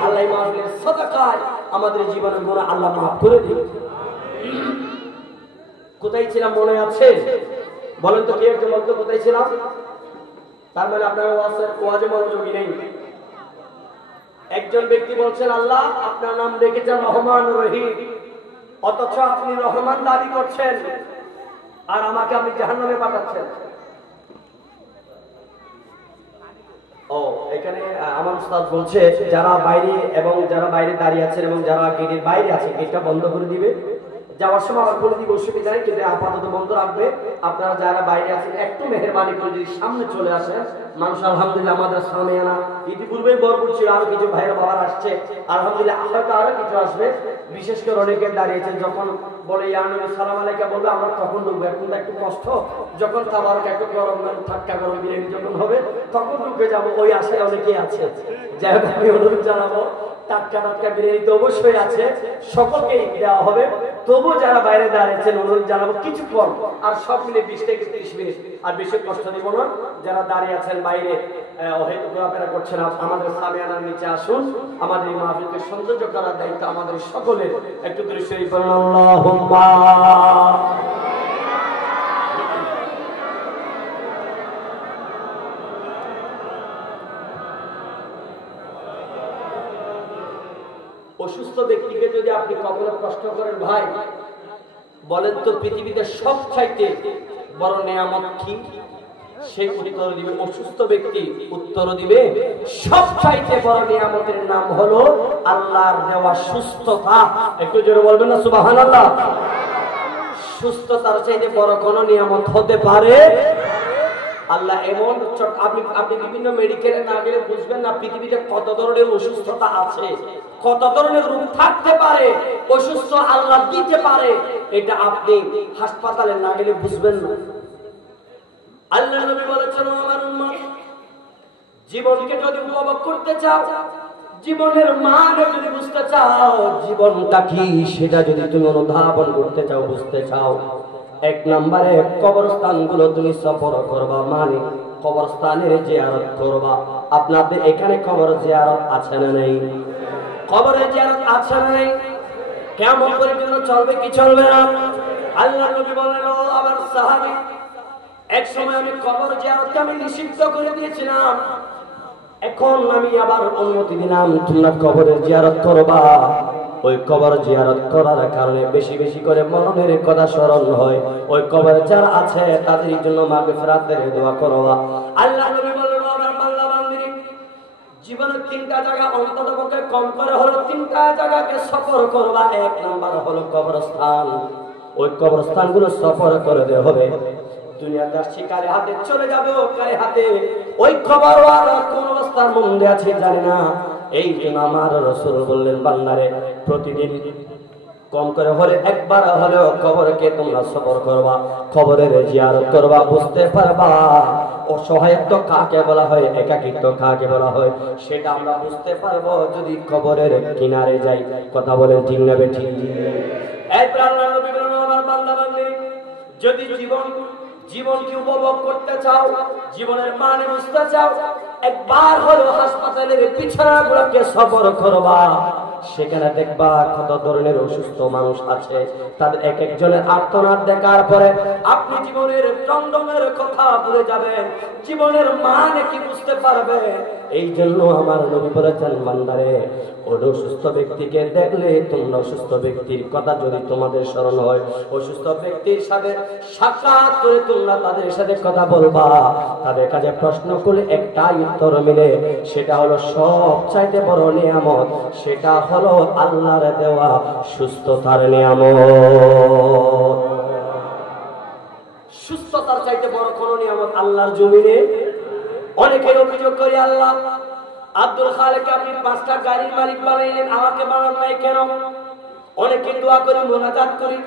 আল্লাহ এই মাহফিলের সাদাকায় আমাদের জীবনের গুনাহ আল্লাহ মাফ করে দিন। কোথায় ছিলাম মনে আছে? বলেন তো, কে একজন বলতো কোথায় ছিলাম? তার মানে আপনার ওয়াজে মনোযোগী নেই। একজন ব্যক্তি বলছেন আল্লাহ আপনার নাম রেখেছেন রহমান রহিম, অথচ আপনি রহমান দাবি করছেন আর আমাকে আপনি জাহান্নামে পাঠাচ্ছেন। ও এখানে আমার উস্তাদ বলছে যারা বাইরে এবং যারা বাইরে দাঁড়িয়ে আছেন এবং যারা গেটের বাইরে আছে গেটটা বন্ধ করে দিবে। যাওয়ার সময় আবার করে দিবে, অসুবিধা নেই, কিন্তু আপাতত বন্ধ রাখবে। আপনারা যারা বাইরে আছেন একটু মেহেরবানি করে যদি সামনে চলে আসেন। মানুষ আলহামদুলিল্লাহ আমাদের সামিয়ানা ইতিপূর্বে ভরপুর ছিল, আরো কিছু ভাইয়ের বাবার আসছে আলহামদুলিল্লাহ, হয়তো আরো কিছু আসবে। বিশেষ করে অনেকে দাঁড়িয়েছেন যখন বলে ইয়া নবী সালাম আলাইকা বলবে আমরা তখন ঢুকবো। এখন তো একটু কষ্ট, যখন তাবারক একটু গরম ঠাট্টা গরম বিরিয়ানি যখন হবে তখন ঢুকে যাবো, ওই আশায় অনেকেই আছে। যাই হোক আমি অনুরোধ জানাবো টাটকা টাটকা বিরিয়ানি তো অবশ্যই আছে, সকলকেই দেওয়া হবে। তবু যারা বাইরে দাঁড়িয়েছেন অনুরোধ জানাবো কিছুক্ষণ, আর সব মিলে 20 থেকে 30 মিনিট, আর বেশি কষ্ট দিব না। যারা দাঁড়িয়ে আছেন বাইরে হয়তো ঘোরাফেরা করছেন, আমাদের সামিয়ানার নিচে আসুন। আমাদের এই মাহফিলকে সৌন্দর্য করার দায়িত্ব আমাদের সকলের। একটু দৃশ্য আল্লাহুম্মা অসুস্থ ব্যক্তিকে যদি আপনি কখনো প্রশ্ন করেন ভাই বলেন তো পৃথিবীতে সবচাইতে বড় নিয়ামত কি, সে উত্তর দিবে, অসুস্থ ব্যক্তি উত্তর দিবে সবচাইতে বড় নিয়ামতের নাম হলো আল্লাহর দেওয়া সুস্থতা। একটু জোরে বলবেন না আল্লাহ এমন আপনি আপনি বিভিন্ন মেডিকেলে না গেলে বুঝবেন না পৃথিবীতে কত ধরনের অসুস্থতা আছে, কত ধরনের রোগ থাকতে পারে, অসুস্থ আল্লাহ দিতে পারে, এটা আপনি হাসপাতালে না গেলে বুঝবেন না। আল্লাহ নবী বলেছেন, আমার উম্মত জীবনকে যদি উপভোগ করতে চাও, জীবনের মানে যদি বুঝতে চাও, জীবনটা কি সেটা যদি তুমি অনুধাবন করতে চাও, বুঝতে চাও, এক নম্বরে কবরস্থানগুলো তুমি সফর করবা, মানে কবরস্থানের জিয়ারত করবা। আপনাদের এখানে কবর জিয়ারত আছে না নেই? কবরের জিয়ারত আছে না নেই? কেমন পর্যন্ত চলবে কি চলবে না? আল্লাহ নবী বলেন, ও আমার সাহাবী, এক সময় আমি কবর জিয়ারতকে আমি নিষিদ্ধ করে দিয়েছিলাম, এখন আমি আবার অনুমতি দিলাম তোমরা কবরের জিয়ারত করবা। ওই কবর জিয়ারত করার কারণে বেশি বেশি করে মরণের কথা স্মরণ হয়, ওই কবরে যারা আছে তাদের জন্য মাগফিরাতের দোয়া করবা। আল্লাহ নবী বলেন, আমার বান্দা বান্দিরা, জীবনের তিনটা জায়গা অন্তত পক্ষে কম করে হলো তিনটা জায়গাকে সফর করবা। এক নাম্বার হলো কবরস্থান, ওই কবরস্থানগুলো সফর করে দিতে হবে। দুনিয়াদার শিকারে হাতে চলে যাবে, ও কারে হাতে, ওই কবরওয়ালা কোন অবস্থার মধ্যে আছে জানে না। এই জন্য আমার রাসূল বললেন, বান্দারে প্রতিদিন কম করে হলে একবার হলেও কবরকে তোমরা সফর করবা, কবরের জিয়ারত করবা, বুঝতে পারবা অসহায়ত্ব কাকে বলা হয়, একাকিত্ব কাকে বলা হয়, সেটা আমরা বুঝতে পারবো যদি কবরের কিনারে যাই। কথা বলেন ঠিক না বেঠিক? এরপর আল্লাহ নবী বলেন, আমার বান্দা বান্দি, যদি জীবনকে উপভোগ করতে চাও, জীবনের মানে বুঝতে চাও, একবার হলো হাসপাতালের বিছানাগুলোকে সফর করবা। সেখানে দেখবা কত ধরনের অসুস্থ মানুষ আছে, তাদের এক একজনের আর্তনাদ দেখার পরে আপনি জীবনের চন্দনের কথা ভুলে যাবেন, জীবনের মানে কি বুঝতে পারবে। এই জন্য আমার নবী বলেছেন, বান্দারে অসুস্থ ব্যক্তিকে দেখলে তোমরা অসুস্থ ব্যক্তির কথা যদি তোমাদের স্মরণ হয়, অসুস্থ ব্যক্তির সাথে সাক্ষাৎ করে তোমরা তাদের সাথে কথা বলবা, তাদের কাছে প্রশ্ন করলে একটাই উত্তর মিলে, সেটা হলো সবচাইতে বড় নিয়ামত, সেটা হলো আল্লাহর দেওয়া সুস্থতার নিয়ামত। সুস্থতার চাইতে বড় কোন নিয়ামত আল্লাহর জমিনে? অনেকে অভিযোগ করি, আল্লাহ আব্দুল খালেককে আপনি 5টা গাড়ির মালিক বানাইলেন, আমাকে বানান নাই কেন? অনেকে দোয়া করি, মোনাজাত করি,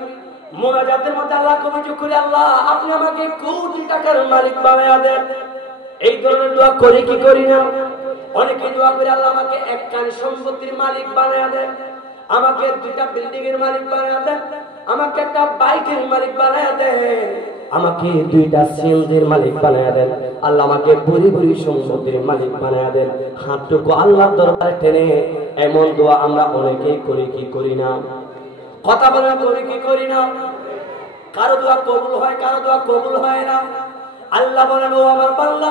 মোনাজাতের মধ্যে আল্লাহকে অভিযোগ করি, আল্লাহ আপনি আমাকে কোটি টাকার মালিক বানায়া দেন। এই ধরনের দোয়া করি কি করি না? অনেকে দোয়া করে, আল্লাহ আমাকে একখানি সম্পত্তির মালিক বানায়া দেন, আমাকে 2টা বিল্ডিং এর মালিক বানায়া দেন, আমাকে একটা বাইকের মালিক বানায়া দেন, আমাকে 2টা সিএনজির মালিক বানায়া দেন, আল্লাহ আমাকে বুড়ি বুড়ি সম্পত্তির মালিক বানায়া দেন। হাতটুকু আল্লাহর দরবারে টেনে এমন দোয়া আমরা অনেকেই করি কি করি না? কথা বলেন, করি কি করি না? কারো দোয়া কবুল হয়, কারো দোয়া কবুল হয় না। আল্লাহ বলেন, ও আমার বান্দা,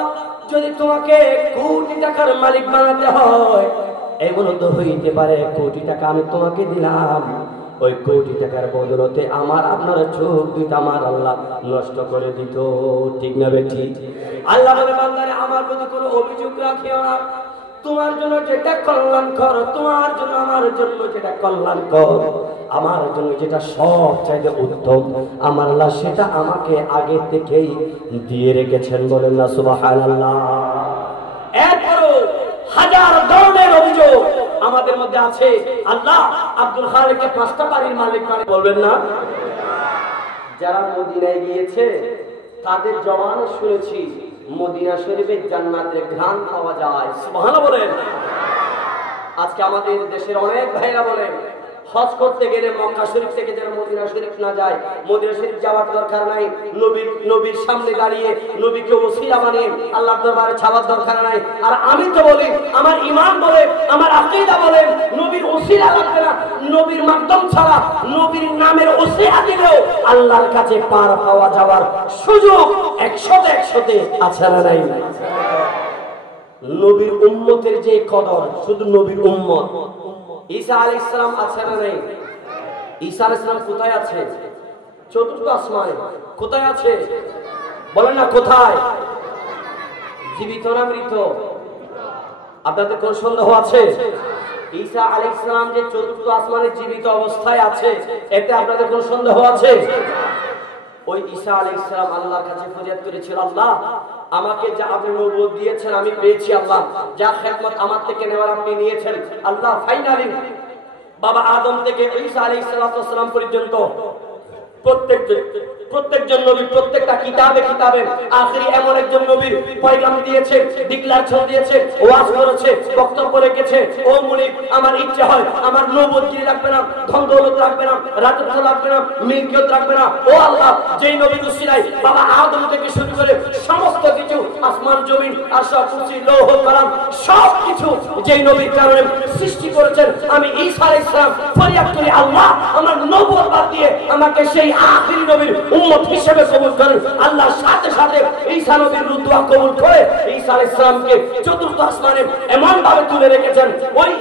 যদি তোমাকে কোটি টাকার মালিক বানাতে হয়, এমনও তো হইতে পারে কোটি টাকা আমি তোমাকে দিলাম, ওই কোটি টাকার বদলতে আমার আপনার চোখ 2টা আমার আল্লাহ নষ্ট করে দিত। ঠিক না বেঠিক? আল্লাহ বলে, বান্দারে আমার প্রতি কোনো অভিযোগ রাখিও না, তোমার জন্য যেটা কল্যাণকর, তোমার জন্য আমার জন্য যেটা কল্যাণকর, আমার জন্য যেটা সবচাইতে উত্তম, আমার আল্লাহ সেটা আমাকে আগে থেকেই দিয়ে রেখেছেন। বলেন না সুবহানাল্লাহ? এরপরও হাজার ধরনের অভিযোগ আমাদের মধ্যে আছে, আল্লাহ আব্দুল খালেককে 5টা বাড়ির মালিক মানে বলবেন না? যারা মদিনায় গিয়েছে তাদের জবানে শুনেছি মদিনা শরীফের জান্নাতের ঘ্রাণ পাওয়া যায়। সুবহানাল্লাহ বলেন। আজকে আমাদের দেশের অনেক ভাইরা বলেন, হজ করতে গেলে মক্কা শরীফ থেকে যেন মদিনা শরীফ না যায়, মদিনা শরীফ যাওয়ার দরকার নাই, নবীর সামনে দাঁড়িয়ে নবীকে ওসিলা বানিয়ে আল্লাহর দরবারে ছাওয়ার দরকার নাই। আর আমি তো বলি, আমার ঈমান বলে, আমার আকীদা বলে, নবীর ওসিলা লাগবে না, নবীর মাধ্যম ছাড়া নবীর নামের ওসিলা দিলেও আল্লাহর কাছে পার পাওয়া যাওয়ার সুযোগ 100-100 আছে না নাই? নবীর উম্মতের যে কদর, শুধু নবীর উম্মত। ঈসা আলাইহিস সালাম আছে না নাই? ঈসা আলাইহিস সালাম কোথায় আছে? 4র্থ আসমানে। কোথায় আছে বলেন না? কোথায়? জীবিত না মৃত? আপনাদের কোন সন্দেহ আছে? ঈসা আলাইহিস সালাম যে 4র্থ আসমানে জীবিত অবস্থায় আছে, এতে আপনাদের কোন সন্দেহ আছে? ওই ঈসা আলাইহিস সালাম আল্লাহর কাছে ফরিয়াদ করেছিল, আল্লাহ আমাকে যা আপনি নবুয়ত দিয়েছেন আমি পেয়েছি, আল্লাহ যা খেদমত আমার থেকে নেওয়ার আপনি নিয়েছেন, আল্লাহ ফাইনালি বাবা আদম থেকে ঈসা আলাইহিস সালাম পর্যন্ত প্রত্যেকজন নবী প্রত্যেকটা কিতাবে কিতাবে আখেরি এমন একজন নবীর পয়গাম দিয়েছে, ডিক্লারেশন দিয়েছে, ওয়াজ করেছে, বক্তব্য রেখেছে। ও মুনিব, আমার ইচ্ছা হয় আমার নবুয়ত রাখবে না, ধন দৌলত রাখবে না, রাজত্ব রাখবে না, মিলকিয়ত রাখবে না। ও আল্লাহ, যেই নবীর উসিলায় বাবা আদম থেকে শুরু করে সমস্ত কিছু আসমান জমিন আরশ কুরসি লৌহ কলম সব কিছু যেই নবীর কারণে সৃষ্টি করেছেন, আমি ঈসা আলাইহিস সালাম ফরিয়াদ করি, আল্লাহ আমার নবুয়ত বাদ দিয়ে আমাকে সেই আখেরি নবীর উম্মত হিসেবে কবুল করেন। আল্লাহ সাথে সাথে ঈসা নবীর দোয়া কবুল করে ঈসা আলাইহিস সালামকে চতুর্থ আসমানে এমন ভাবে তুলে রেখেছেন, ওই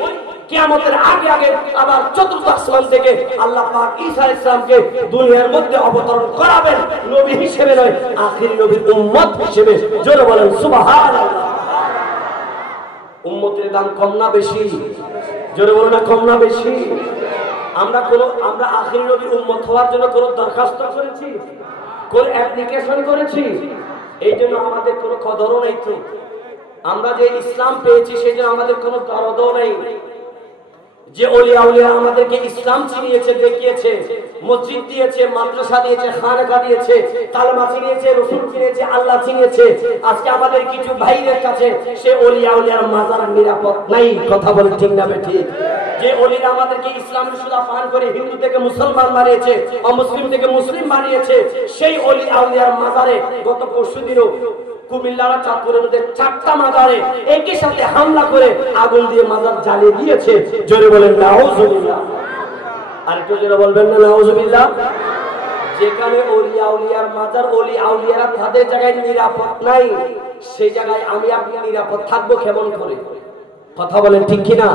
কিয়ামতের আগে আগে আবার চতুর্থ আসমান থেকে আল্লাহ পাক ঈসা আলাইহিস সালামকে দুনিয়ার মধ্যে অবতরণ করাবেন, নবী হিসেবে নয়, আখেরি নবীর উম্মত হিসেবে। জোরে বলেন সুবহানাল্লাহ। উম্মতের দাম কম না বেশি? জোরে বলেন না কম না বেশি? আমরা আখেরি নবীর উম্মত হওয়ার জন্য কোন দরখাস্ত করেছি, কোন অ্যাপ্লিকেশন করেছি? এই জন্য আমাদের কোনো কদরও নেই। তো আমরা যে ইসলাম পেয়েছি সেই জন্য আমাদের কোনো দরদও নেই। যে ওলিয়া উলিয়া আমাদেরকে ইসলাম চিনিয়েছে, দেখিয়েছে, মসজিদ দিয়েছে, মাদ্রাসা দিয়েছে, খানকা দিয়েছে, কালেমা চিনিয়েছে, রাসূল চিনিয়েছে, আল্লাহ চিনিয়েছে, আজকে আমাদের কিছু ভাইদের কাছে সে ওলিয়া উলিয়ার মাজার নিরাপদ নাই। কথা বলে ঠিক না বেঠিক? যে ওলিরা আমাদেরকে ইসলামের সুদা পান করে হিন্দু থেকে মুসলমান বানিয়েছে, অমুসলিম থেকে মুসলিম বানিয়েছে, সেই ওলিয়া উলিয়ার মাজারে গত পরশুদিনও কুমিল্লার চাঁদপুরের মধ্যে 4টা মাজারে একই সাথে হামলা করে আগুন দিয়ে মাজার জ্বালিয়ে দিয়েছে। জোরে বলেন নাউজুবিল্লাহ। আর একটু জোরে বলবেন না নাউজুবিল্লাহ। যেখানে ওলিয়া উলিয়ার মাজার, ওলি আউলিয়ারা তাদের জায়গায় নিরাপদ নাই, সেই জায়গায় আমি আপনি নিরাপদ থাকবো কেমন করে? কথা বলেন ঠিক কিনা?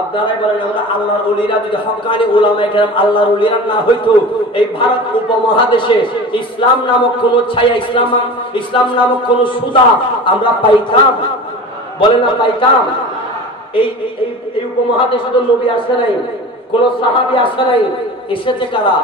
আপনারাই বলেন, আমরা আল্লাহর ওলিরা যদি হক্কানি উলামায়ে কেরাম আল্লাহর ওলিরা না হইতো, এই ভারত উপমহাদেশে ইসলাম নামক কোন ছায়া, ইসলাম নামক কোন সুদা আমরা পাইতাম? বলেন না পাইতাম? এই উপমহাদেশে তো নবী আসে নাই, কোন সাহাবী আসে নাই, এসেছে কারা?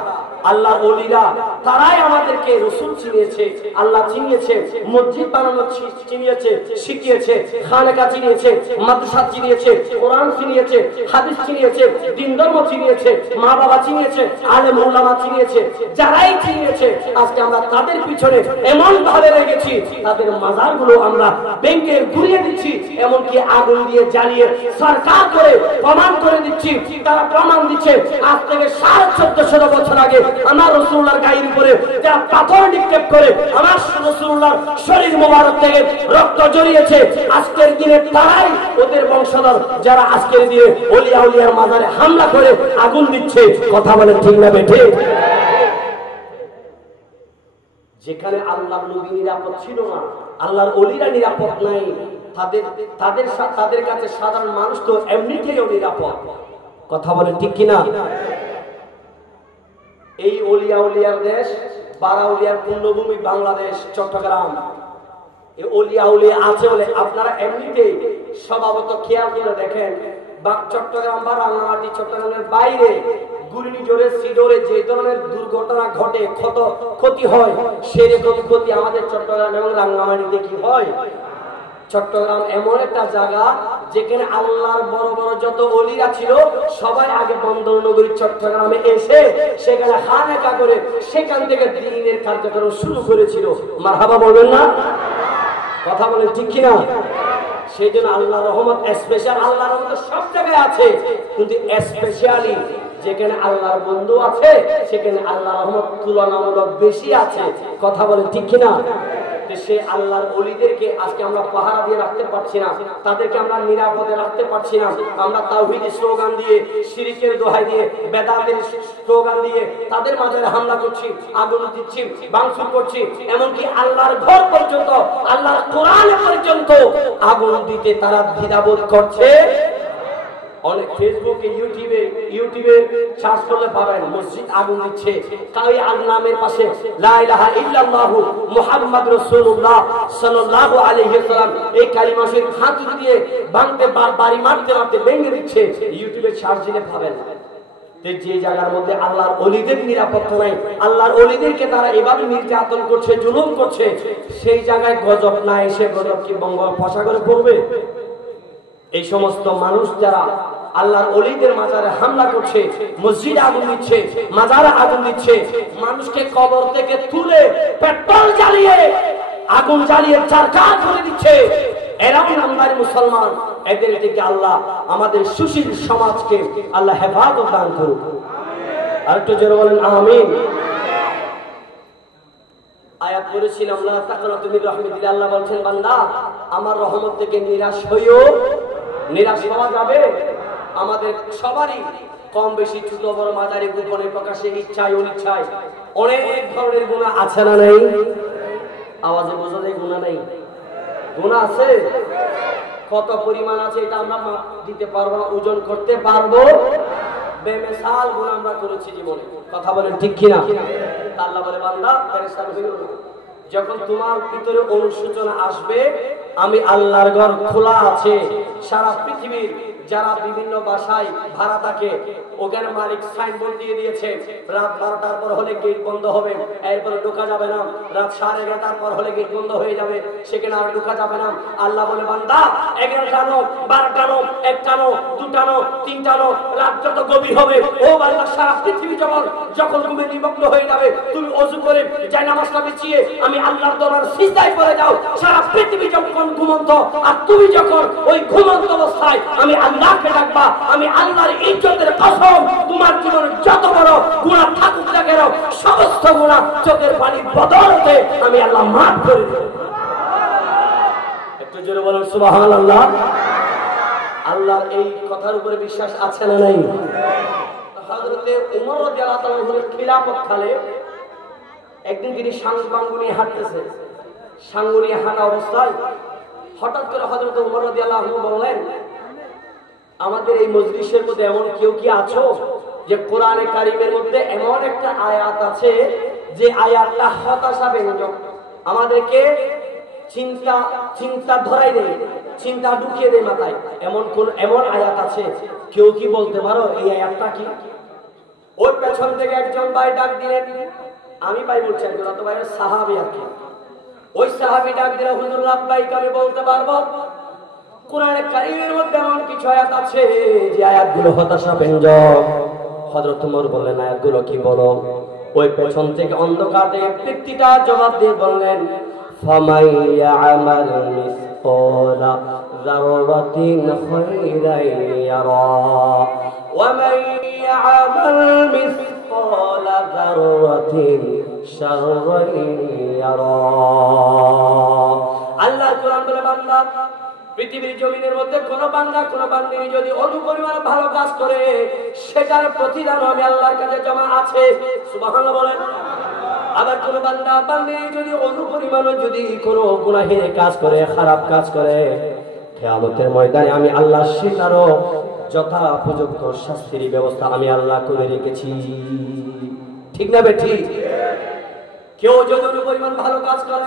আল্লাহর ওলিরা। তারাই আমাদেরকে রাসূল চিনিয়েছে, আল্লাহ চিনিয়েছে, মসজিদ বানানো চিনিয়েছে, শিখিয়েছে, খানকা চিনিয়েছে, মাদ্রাসা চিনিয়েছে, কোরআন চিনিয়েছে, হাদিস চিনিয়েছে, দ্বীন ধর্ম চিনিয়েছে, মা বাবা চিনিয়েছে, আলেম উলামা চিনিয়েছে। যারাই চিনিয়েছে আজকে আমরা তাদের পিছনে এমন ভাবে লেগেছি, তাদের মাজারগুলো আমরা ব্যাংকে ঘুরিয়ে দিচ্ছি, এমনকি আগুন দিয়ে জ্বালিয়ে সরকার করে প্রমাণ করে দিচ্ছি। তারা প্রমাণ দিচ্ছে আজ থেকে 1450 বছর আগে আমার রাসূলুল্লাহর গায়ের উপরে যারা পাথর নিক্ষেপ করে আমার রাসূলুল্লাহর শরীর মোবারক থেকে রক্ত জড়িয়েছে, আজকের দিনে তারাই ওদের বংশধর যারা আজকের দিনে ওলিয়া উলিয়ার মাজারে হামলা করে আগুন দিচ্ছে। কথা বলেন ঠিক না বেঠিক? যেখানে আল্লাহর নবী নিরাপদ ছিল না, আল্লাহর ওলিরা নিরাপদ নাই, তাদের কাছে সাধারণ মানুষ তো এমনিতেই নিরাপদ। কথা বলেন ঠিক কিনা? এই ওলিয়া উলিয়ার দেশ, বারাউলিয়ার পূর্ণভূমি বাংলাদেশ, চট্টগ্রাম। এই ওলিয়া উলিয়া আছে বলে আপনারা এমনিতেই স্বভাবত খেয়াল করে দেখেন, চট্টগ্রাম বা রাঙ্গামাটি, চট্টগ্রামের বাইরে ঘূর্ণিঝড়ে সিডরে যে ধরনের দুর্ঘটনা ঘটে, ক্ষতি হয়, সেরকম ক্ষতি আমাদের চট্টগ্রাম এবং রাঙ্গামাটিতে কি হয়? চট্টগ্রাম এমন একটা জায়গা যেখানে আল্লাহর বড় বড় যত ওলিরা ছিল সবাই আগে বন্দর নগরী চট্টগ্রামে এসে সেখানে খানেকা করে সেখান থেকে দ্বীনের কার্যক্রম শুরু করেছিল। মারহাবা বলবেন না? কথা বলেন ঠিক কিনা? সেই জন্য আল্লাহর রহমত স্পেশাল, আল্লাহর রহমত সব জায়গায় আছে, কিন্তু স্পেশালি যেখানে আল্লাহর বন্ধু আছে সেখানে আল্লাহর রহমত তুলনামূলক বেশি আছে। কথা বলেন ঠিক কিনা? সে আল্লাহর ওলিদেরকে আজকে আমরা পাহারা দিয়ে রাখতে পারছি না, তাদেরকে আমরা নিরাপদে রাখতে পারছি না। আমরা তাওহীদের স্লোগান দিয়ে, শিরকের দোহাই দিয়ে, বেদাতের স্লোগান দিয়ে তাদের মাঝে হামলা করছি, আগুন দিচ্ছি, ভাঙচুর করছি, এমনকি আল্লাহর ঘর পর্যন্ত, আল্লাহর কোরআন পর্যন্ত আগুন দিতে তারা দ্বিধাবোধ করছে। অনেক ফেসবুকে ইউটিউবে সার্চ করলে পাবেন মসজিদ আগুন দিচ্ছে, কাই নামের পাশে লা ইলাহা ইল্লাল্লাহু মুহাম্মাদুর রাসূলুল্লাহ সাল্লাল্লাহু আলাইহি ওয়াসাল্লাম এই কালিমা শরীফ হাতুড়ি দিয়ে ভাঙতে বাড়ি মারতে ভেঙে দিচ্ছে। ইউটিউবে সার্চ দিলে পাবেন। যে জায়গার মধ্যে আল্লাহর ওলিদের নিরাপত্তা নাই, আল্লাহর ওলিদেরকে তারা এভাবে নির্যাতন করছে, জুলুম করছে, সেই জায়গায় গজব না এসে গজব কি বঙ্গোপসাগরে পড়বে? এই সমস্ত মানুষ যারা আল্লাহর ওলিদের মাজারে হামলা করছে, মসজিদে আগুন দিচ্ছে, মাজারে আগুন দিচ্ছে, মানুষকে কবর থেকে তুলে পেট্রোল জ্বালিয়ে আগুন জ্বালিয়ে চারকার করে দিচ্ছে, এরাও নামদারি মুসলমান। এদের থেকে আল্লাহ আমাদের সুশীল সমাজকে আল্লাহ হেফাজত দান করুক। আর একটু জোরে বলেন আমিন। আয়াত করেছিলাম লা তাকনাতু মির রাহমাতিল্লাহ, আল্লাহ বলছেন বান্দা আমার রহমত থেকে নিরাশ হইও। নিরাশ হওয়া যাবে? আমাদের সবারই কম বেশি ছোট বড় মাঝারি গোপনে প্রকাশে ইচ্ছায় অনিচ্ছায় অনেক ধরনের গুনাহ আছে না নাই? আওয়াজে বোঝা যায় গুনাহ নাই? গুনাহ আছে। কত পরিমাণ আছে এটা আমরা মাপ দিতে পারবো না, ওজন করতে পারবো? বেমিসাল গুনাহ আমরা করেছি জীবনে। কথা বলেন ঠিক কিনা? আল্লাহ বলে বান্দা পেরেশান হইও না, যখন তোমার ভিতরে অনুশোচনা আসবে, আমি আল্লাহর ঘর খোলা আছে। সারা পৃথিবীর যারা বিভিন্ন বাসায় ভাড়া থাকে ওখানে মালিক সাইনবোর্ড দিয়ে দিয়েছে, রাত 12টার পর হলে গেট বন্ধ হবে, এরপরে ঢোকা যাবে না। রাত 11:30টার পর হলে গেট বন্ধ হয়ে যাবে, সেখানে আর ঢোকা যাবে না। আল্লাহ বলে বান্দা 11টানো 12টানো 1টানো 2টানো 3টানো রাত যত গভীর হবে, ও বান্দা সারা পৃথিবী যখন তুমি নিমগ্ন হয়ে যাবে, তুমি ওযু করে যায় নামাজটা বিছিয়ে আমি আল্লাহর দরবারে সিজদায় পড়ে যাও। সারা পৃথিবী যখন ঘুমন্ত আর তুমি যখন ওই ঘুমন্ত অবস্থায় আমি আল্লাহকে ডাকবা, আমি আল্লাহর ইজ্জতের কসম তোমার জীবনে যত বড় গুনাহ থাকুক না কেন সমস্ত গুনাহ চোখের পানির বদৌলতে আমি আল্লাহ মাফ করে দেব। একটু জোরে বলুন সুবহানাল্লাহ। আল্লাহর এই কথার উপরে বিশ্বাস আছে না নাই? হযরতে ওমর রাদিয়াল্লাহু তাআলার খিলাফত কালে একদিন তিনি সাংবাঙ্গুনি হাঁটতেছে, সাঙ্গুনি হাঁটা অবস্থায় হঠাৎ করে হযরত ওমর রাদিয়াল্লাহু আনহু বললেন, আমাদের এই মজলিসের মধ্যে এমন কেউ কি আছো যে কোরআনে কারিমের মধ্যে এমন একটা আয়াত আছে যে আয়াতটা হতাশা ব্যঞ্জক, আমাদেরকে চিন্তা ধরাই দেয়, চিন্তা ঢুকিয়ে দেয় মাথায়, এমন আয়াত আছে? কেউ কি বলতে পারো এই আয়াতটা কি? ওই পেছন থেকে একজন ভাই ডাক দিলেন, আমি ভাই বলছি একজন তো ভাইয়ের সাহাবী আর কি, ওই সাহাবী ডাক দিলেন, হুজুর লাব্বাইক, আমি বলতে পারবো কোরআনে কারীমের মধ্যে এমন কিছু আয়াত আছে যে আয়াতগুলো হতাশা ব্যঞ্জক। হযরত ওমর বললেন, আয়াতগুলো কি বলো? ওই পেছন থেকে অন্ধকার থেকে ব্যক্তিটা জবাব দিয়ে বললেন, ফামান ইয়া'মাল মিসকালা যাররাতিন খায়রান ইয়ারা ওয়া মান ইয়া'মাল মিসকালা যাররাতিন শাররান ইয়ারা। আল্লাহর কোরআন বলে বান্দা পৃথিবীর জমিনের মধ্যে কোন বান্দা কোন বান্দিনী যদি অনুপরিমাণ ভালো কাজ করে সেটার প্রতিদান আমি আল্লাহর কাছে জমা আছে। সুবহানাল্লাহ বলেন। আবার কোন বান্দা বান্দিনী যদি অনুপরিমাণ যদি কোনো গুনাহের কাজ করে, খারাপ কাজ করে, কিয়ামতের ময়দানে আমি আল্লাহ সেটারও যথাপযুক্ত শাস্তির ব্যবস্থা আমি আল্লাহ করে রেখেছি। ঠিক না বে ঠিক? কেউ যদি অনুপরিমাণ ভালো কাজ করে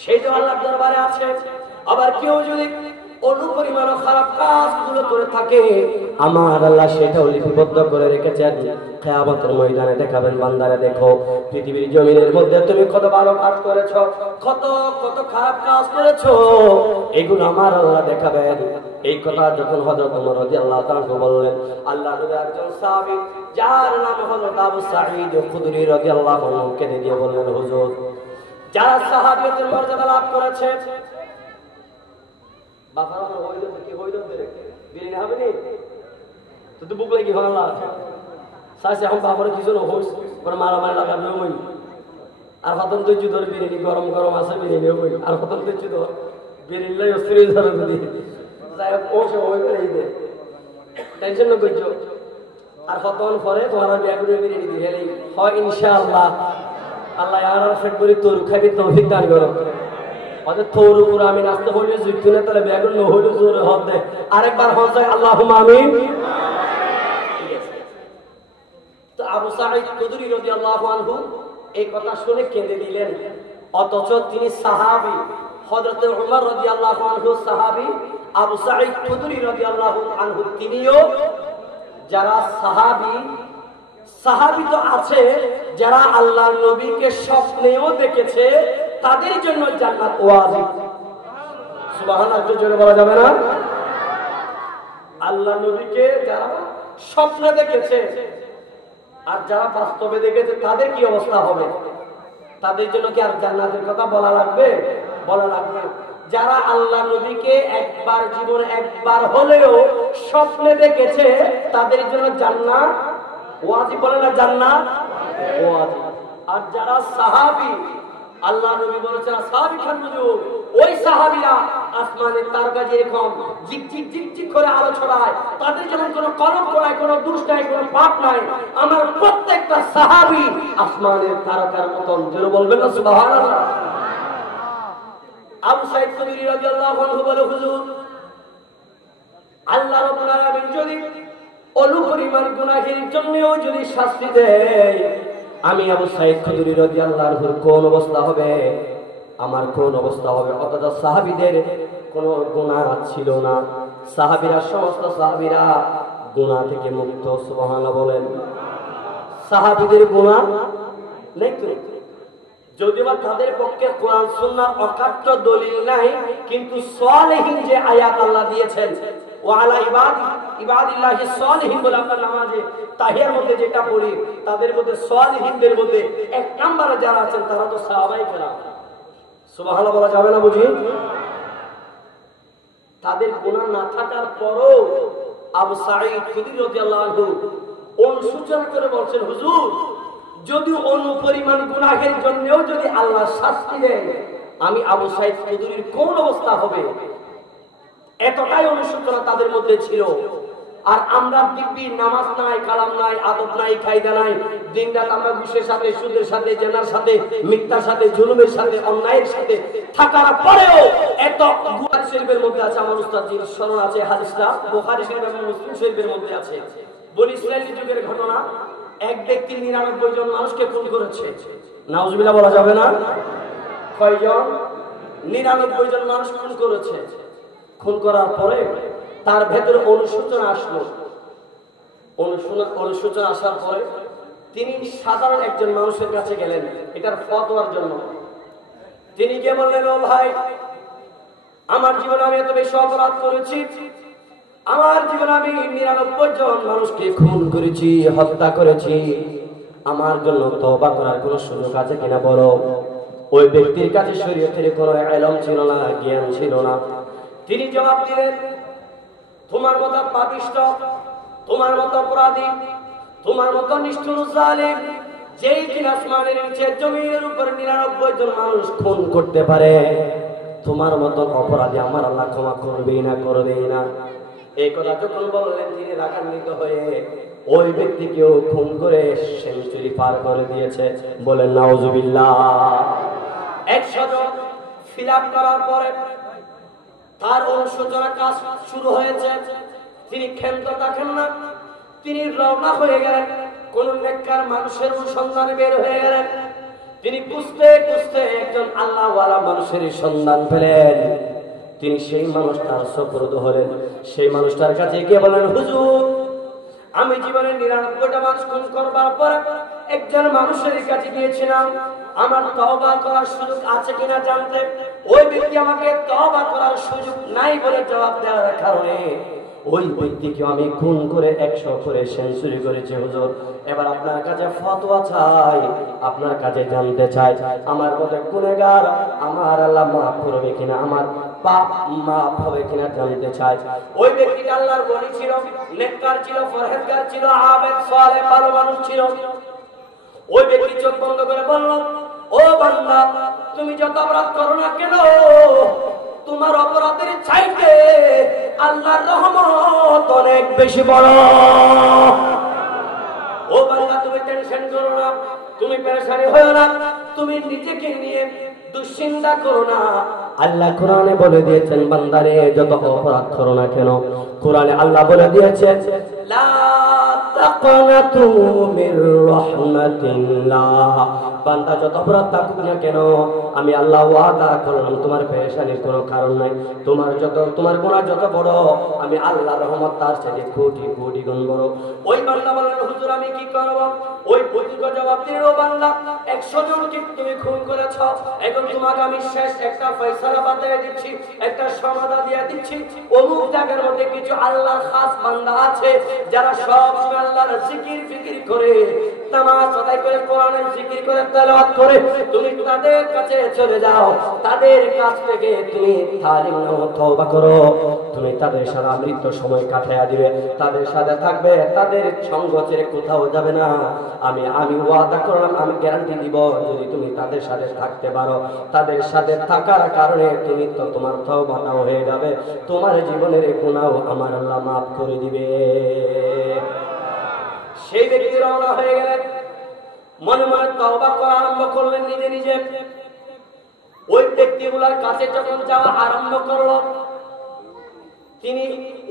সেটা আল্লাহর দরবারে আছে, আবার কেউ যদি অনুপরিমাণ খারাপ কাজগুলো করে থাকে আমার আল্লাহ সেটাও লিপিবদ্ধ করে রেখেছেন। কিয়ামতের ময়দানে দেখাবেন, বান্দারে দেখো পৃথিবীর জমিনের মধ্যে তুমি কত ভালো কাজ করেছো, কত কত খারাপ কাজ করেছো, এগুলো আমার আল্লাহ দেখাবেন। এই কথা যখন হযরত ওমর রাদিয়াল্লাহু তাআলা বললেন, আল্লাহ নবী একজন সাহাবী যার নাম হলো আবু সাঈদ খুদরি রাদিয়াল্লাহু আনহু কে দিয়ে বললেন, হুজুর যারা সাহাবীদের মর্যাদা লাভ করেছে বাফারা হইলো কি হইলো বিরিনা হবে নি তো বুক লাগি ভালো না সাইছে এখন বাফারা কিছু না হইস পরে মারামারি লাগাবে হই আর হতন তো যুদ্ধ বিরিনি গরম গরম আছে বিরিনি হই আর হতন তো যুদ্ধ বিরিনি অস্থির যাবে যদি যাই ওসে হই এই দে টেনশন না করছো আর হতন পরে তোমার বিয়াগুলো বিরিনি দিয়ে হেলি হয় ইনশাআল্লাহ। আল্লাহ আর ফেব্রুয়ারি তোর খাবি তৌফিক দান করো। ওদের তোর উপর আমি নাচতে হইলে যুক্তনে তাহলে ব্যাগুন ন হইলে জোরে হদ দে আরেকবার হদ যায় আল্লাহুম্মা আমিন। তো আবু সাঈদ খুদরি রাদিয়াল্লাহু আনহু এই কথা শুনে কেঁদে দিলেন, অথচ তিনি সাহাবী। হযরত ওমর রাদিয়াল্লাহু আনহু সাহাবী, আবু সাঈদ খুদরি রাদিয়াল্লাহু আনহু তিনিও যারা সাহাবী তো আছে, যারা আল্লাহর নবীকে স্বপ্নেও দেখেছে তাদের জন্য জান্নাত ওয়াজিব। সুবহানাল্লাহ, একটু জোরে বলা যাবে না? আল্লাহ নবীকে যারা স্বপ্নে দেখেছে আর যারা বাস্তবে দেখেছে তাদের কি অবস্থা হবে? তাদের জন্য কি আর জান্নাতের কথা বলা লাগবে? বলা লাগবে। যারা আল্লাহ নবীকে একবার জীবনে একবার হলেও স্বপ্নে দেখেছে তাদের জন্য জান্নাত ওয়াজিব। বলে না জান্নাত ওয়াজিব। আর যারা সাহাবী, আল্লাহ নবী বলেছেন সাহাবী খান হুজুর, ওই সাহাবীরা আসমানের তারকা যেরকম ঝিকঝিক ঝিকঝিক করে আলো ছড়ায়, তাদের যেমন কোনো কলঙ্ক নাই, কোনো দোষ নাই, কোনো পাপ নাই, আমার প্রত্যেকটা সাহাবী আসমানের তারকার মতন। যেন বলবেন না সুবহানাল্লাহ। আবু সাঈদ খুদরি রাদিয়াল্লাহু আনহু বলে, হুজুর আল্লাহ রাব্বুল আলামিন যদি অনুপরিমাণ গুনাহের জন্যও যদি শাস্তি দেয়, আমি আবু সাঈদ খুদরি রাদিয়াল্লাহু আনহুর কোন অবস্থা হবে? আমার কোন অবস্থা হবে? অথচ সাহাবীদের কোনো গুনাহ ছিল না, সাহাবীরা সমস্ত সাহাবীরা গুনাহ থেকে মুক্ত। সুবহানাল্লাহ বলেন। সাহাবীদের গুনাহ নেই তো, যদিও তাদের পক্ষে কোরআন সুন্নাহ অকাট্য দলিল নাই, কিন্তু সালেহীন যে আয়াত আল্লাহ দিয়েছেন, ওয়া আলা ইবাদিল্লাহি সালিহিন বলে আমরা নামাজে তাহিয়ার মধ্যে যেটা পড়ি, তাদের মধ্যে সালিহিনদের মধ্যে এক নম্বরে যারা আছেন তারা তো সাহাবায়ে কেরাম। সুবহানাল্লাহ বলা যাবে না বুঝি? তাদের গুনাহ না থাকার পরও আবু সাঈদ খুদরি রাদিয়াল্লাহু আনহু অনুসূচনা করে বলছেন, হুজুর যদি অনুপরিমাণ গুনাহের জন্যও যদি আল্লাহ শাস্তি দেয়, আমি আবু সাঈদ খুদরির কোন অবস্থা হবে? এতটাই অনুসূচনা তাদের মধ্যে ছিল। আর আমরা দিব্যি নামাজ নাই, কালাম নাই, আদব নাই, কায়দা নাই, দিনরাত আমরা ঘুষের সাথে, সুদের সাথে, জেনার সাথে, মিথ্যার সাথে, জুলুমের সাথে, অন্যায়ের সাথে থাকার পরেও এত বুখারী শরীফের মধ্যে আছে, আমার উস্তাদজির স্মরণ আছে হাদিসটা, বুখারী শরীফ এবং মুসলিম শরীফের মধ্যে আছে, বনি ইসরাঈল যুগের ঘটনা। এক ব্যক্তি 99 জন মানুষকে খুন করেছে। নাউজুবিল্লাহ বলা যাবে না? কয়জন? 99 জন মানুষ খুন করেছে। খুন করার পরে তার ভেতরে অনুশোচনা আসলো। অনুশোচনা আসার পরে তিনি সাধারণ একজন মানুষের কাছে গেলেন এটার ফতোয়ার জন্য। তিনি গিয়ে বললেন, ও ভাই, আমার জীবনে আমি এত বেশি অপরাধ করেছি, আমার জীবনে আমি 99 জন মানুষকে খুন করেছি, হত্যা করেছি, আমার জন্য তওবা করার কোনো সুযোগ আছে কিনা বলো। ওই ব্যক্তির কাছে শরীয়তের কোনো ইলম ছিল না, জ্ঞান ছিল না। তিনি জবাব দিলেন, তোমার মতো পাপিষ্ঠ, তোমার মতো অপরাধী, তোমার মতো নিষ্ঠুর জালিম যেই কিনা আসমানের নিচে জমিনের উপর 99 জন মানুষ খুন করতে পারে, তোমার মতো অপরাধী আমার আল্লাহ ক্ষমা করবেই না, করবেই না। এই কথা যখন বললেন, তিনি রাগান্বিত হয়ে ওই ব্যক্তিকেও খুন করে সেঞ্চুরি পার করে দিয়েছে। বলেন নাউজুবিল্লাহ। 100 জন ফিল আপ করার পরে তার অনুশোচনা কাজ শুরু হয়েছে। তিনি ক্ষান্ত থাকেন না, তিনি রওনা হয়ে গেলেন, কোন নেককার মানুষের সন্ধানে বের হয়ে গেলেন। তিনি খুঁজতে খুঁজতে একজন আল্লাহওয়ালা মানুষের সন্ধান পেলেন। তিনি সেই মানুষটার সুপুর্দ হলেন। সেই মানুষটার কাছে গিয়ে বলেন, হুজুর আমি জীবনে 99টা মানুষ খুন করবার পরে একজন মানুষের কাছে গিয়েছিলাম, আমার তওবা করার সুযোগ আছে কিনা জানতে। ওই ব্যক্তি আমাকে তওবা করার সুযোগ নাই বলে জবাব দেওয়ার কারণে ওই ব্যক্তিকে আমি খুন করে 100 করে সেঞ্চুরি করেছি। হুজুর এবার আপনার কাছে ফতোয়া চাই, আপনার কাছে জানতে চাই, আমার মতো গুনাহগার আমার আল্লাহ মাফ করবে কিনা, আমার পাপ মাফ হবে কিনা জানতে চাই। ওই ব্যক্তিটা আল্লাহর ওলি ছিল, নেককার ছিল, পরহেজগার ছিল, আবেদ সালেহ ভালো মানুষ ছিল। ওই ব্যক্তি চোখ বন্ধ করে বলল, ও বান্দা, তুমি যত অপরাধ করো না কেন, তোমার অপরাধের চাইতে আল্লাহর রহমত অনেক বেশি বড়। ও বান্দা, তুমি টেনশন করো না, তুমি পেরেশানি হয়ো না, তুমি নিজেকে নিয়ে দুশ্চিন্তা করো না। আল্লাহ কোরআনে বলে দিয়েছেন, বান্দারে যত অপরাধ করো না কেন, কোরআনে আল্লাহ বলে দিয়েছেন, লা তাকনাতু মির রাহমাতিল্লাহ। বান্দা যত অপরাধ থাকুক না কেন, আমি আল্লাহ ওয়াদা করলাম তোমার পেরেশানির কোনো কারণ নাই। তোমার গুনাহ যত বড়, আমি আল্লাহর রহমত তার সাথে কোটি কোটি গুণ বড়। ওই বান্দা বললেন, হুজুর আমি কি করব? ওই বুজুর্গ জবাব দিল, বান্দা 100 জনকে তুমি খুন করেছ, এখন তোমাকে আমি শেষ একটা ফয়সালা বাতিয়ে দিচ্ছি, একটা সমাধান দিয়ে দিচ্ছি। অমুক জায়গার মধ্যে কিছু আল্লাহর খাস বান্দা আছে যারা সব সময় আল্লাহর জিকির ফিকির করে, নামাজ আদায় করে, কোরআনের জিকির করে, তেলাওয়াত করে। তুমি তাদের কাছে চলে যাও, তাদের কাছ থেকে তুমি তালিম নাও, তওবা করো। তুমি তাদের সাথে মৃত্যু সময় কাটাইয়া দিবে, তাদের সাথে থাকবে, তাদের সঙ্গ ছেড়ে কোথাও যাবে না। আমি ওয়াদা করলাম, আমি গ্যারান্টি দিব, যদি তুমি তাদের সাথে থাকতে পারো, তাদের সাথে থাকার কারণে তুমি তো তোমার তওবাটাও হয়ে যাবে, তোমার জীবনের গুনাহ আমার আল্লাহ মাফ করে দিবে। সেই ব্যক্তি রওনা হয়ে গেলেন, মনে মনে তওবা করা আরম্ভ করলেন নিজে নিজে। ওই ব্যক্তিগুলোর কাছে যখন যাওয়া আরম্ভ করলো, তিনি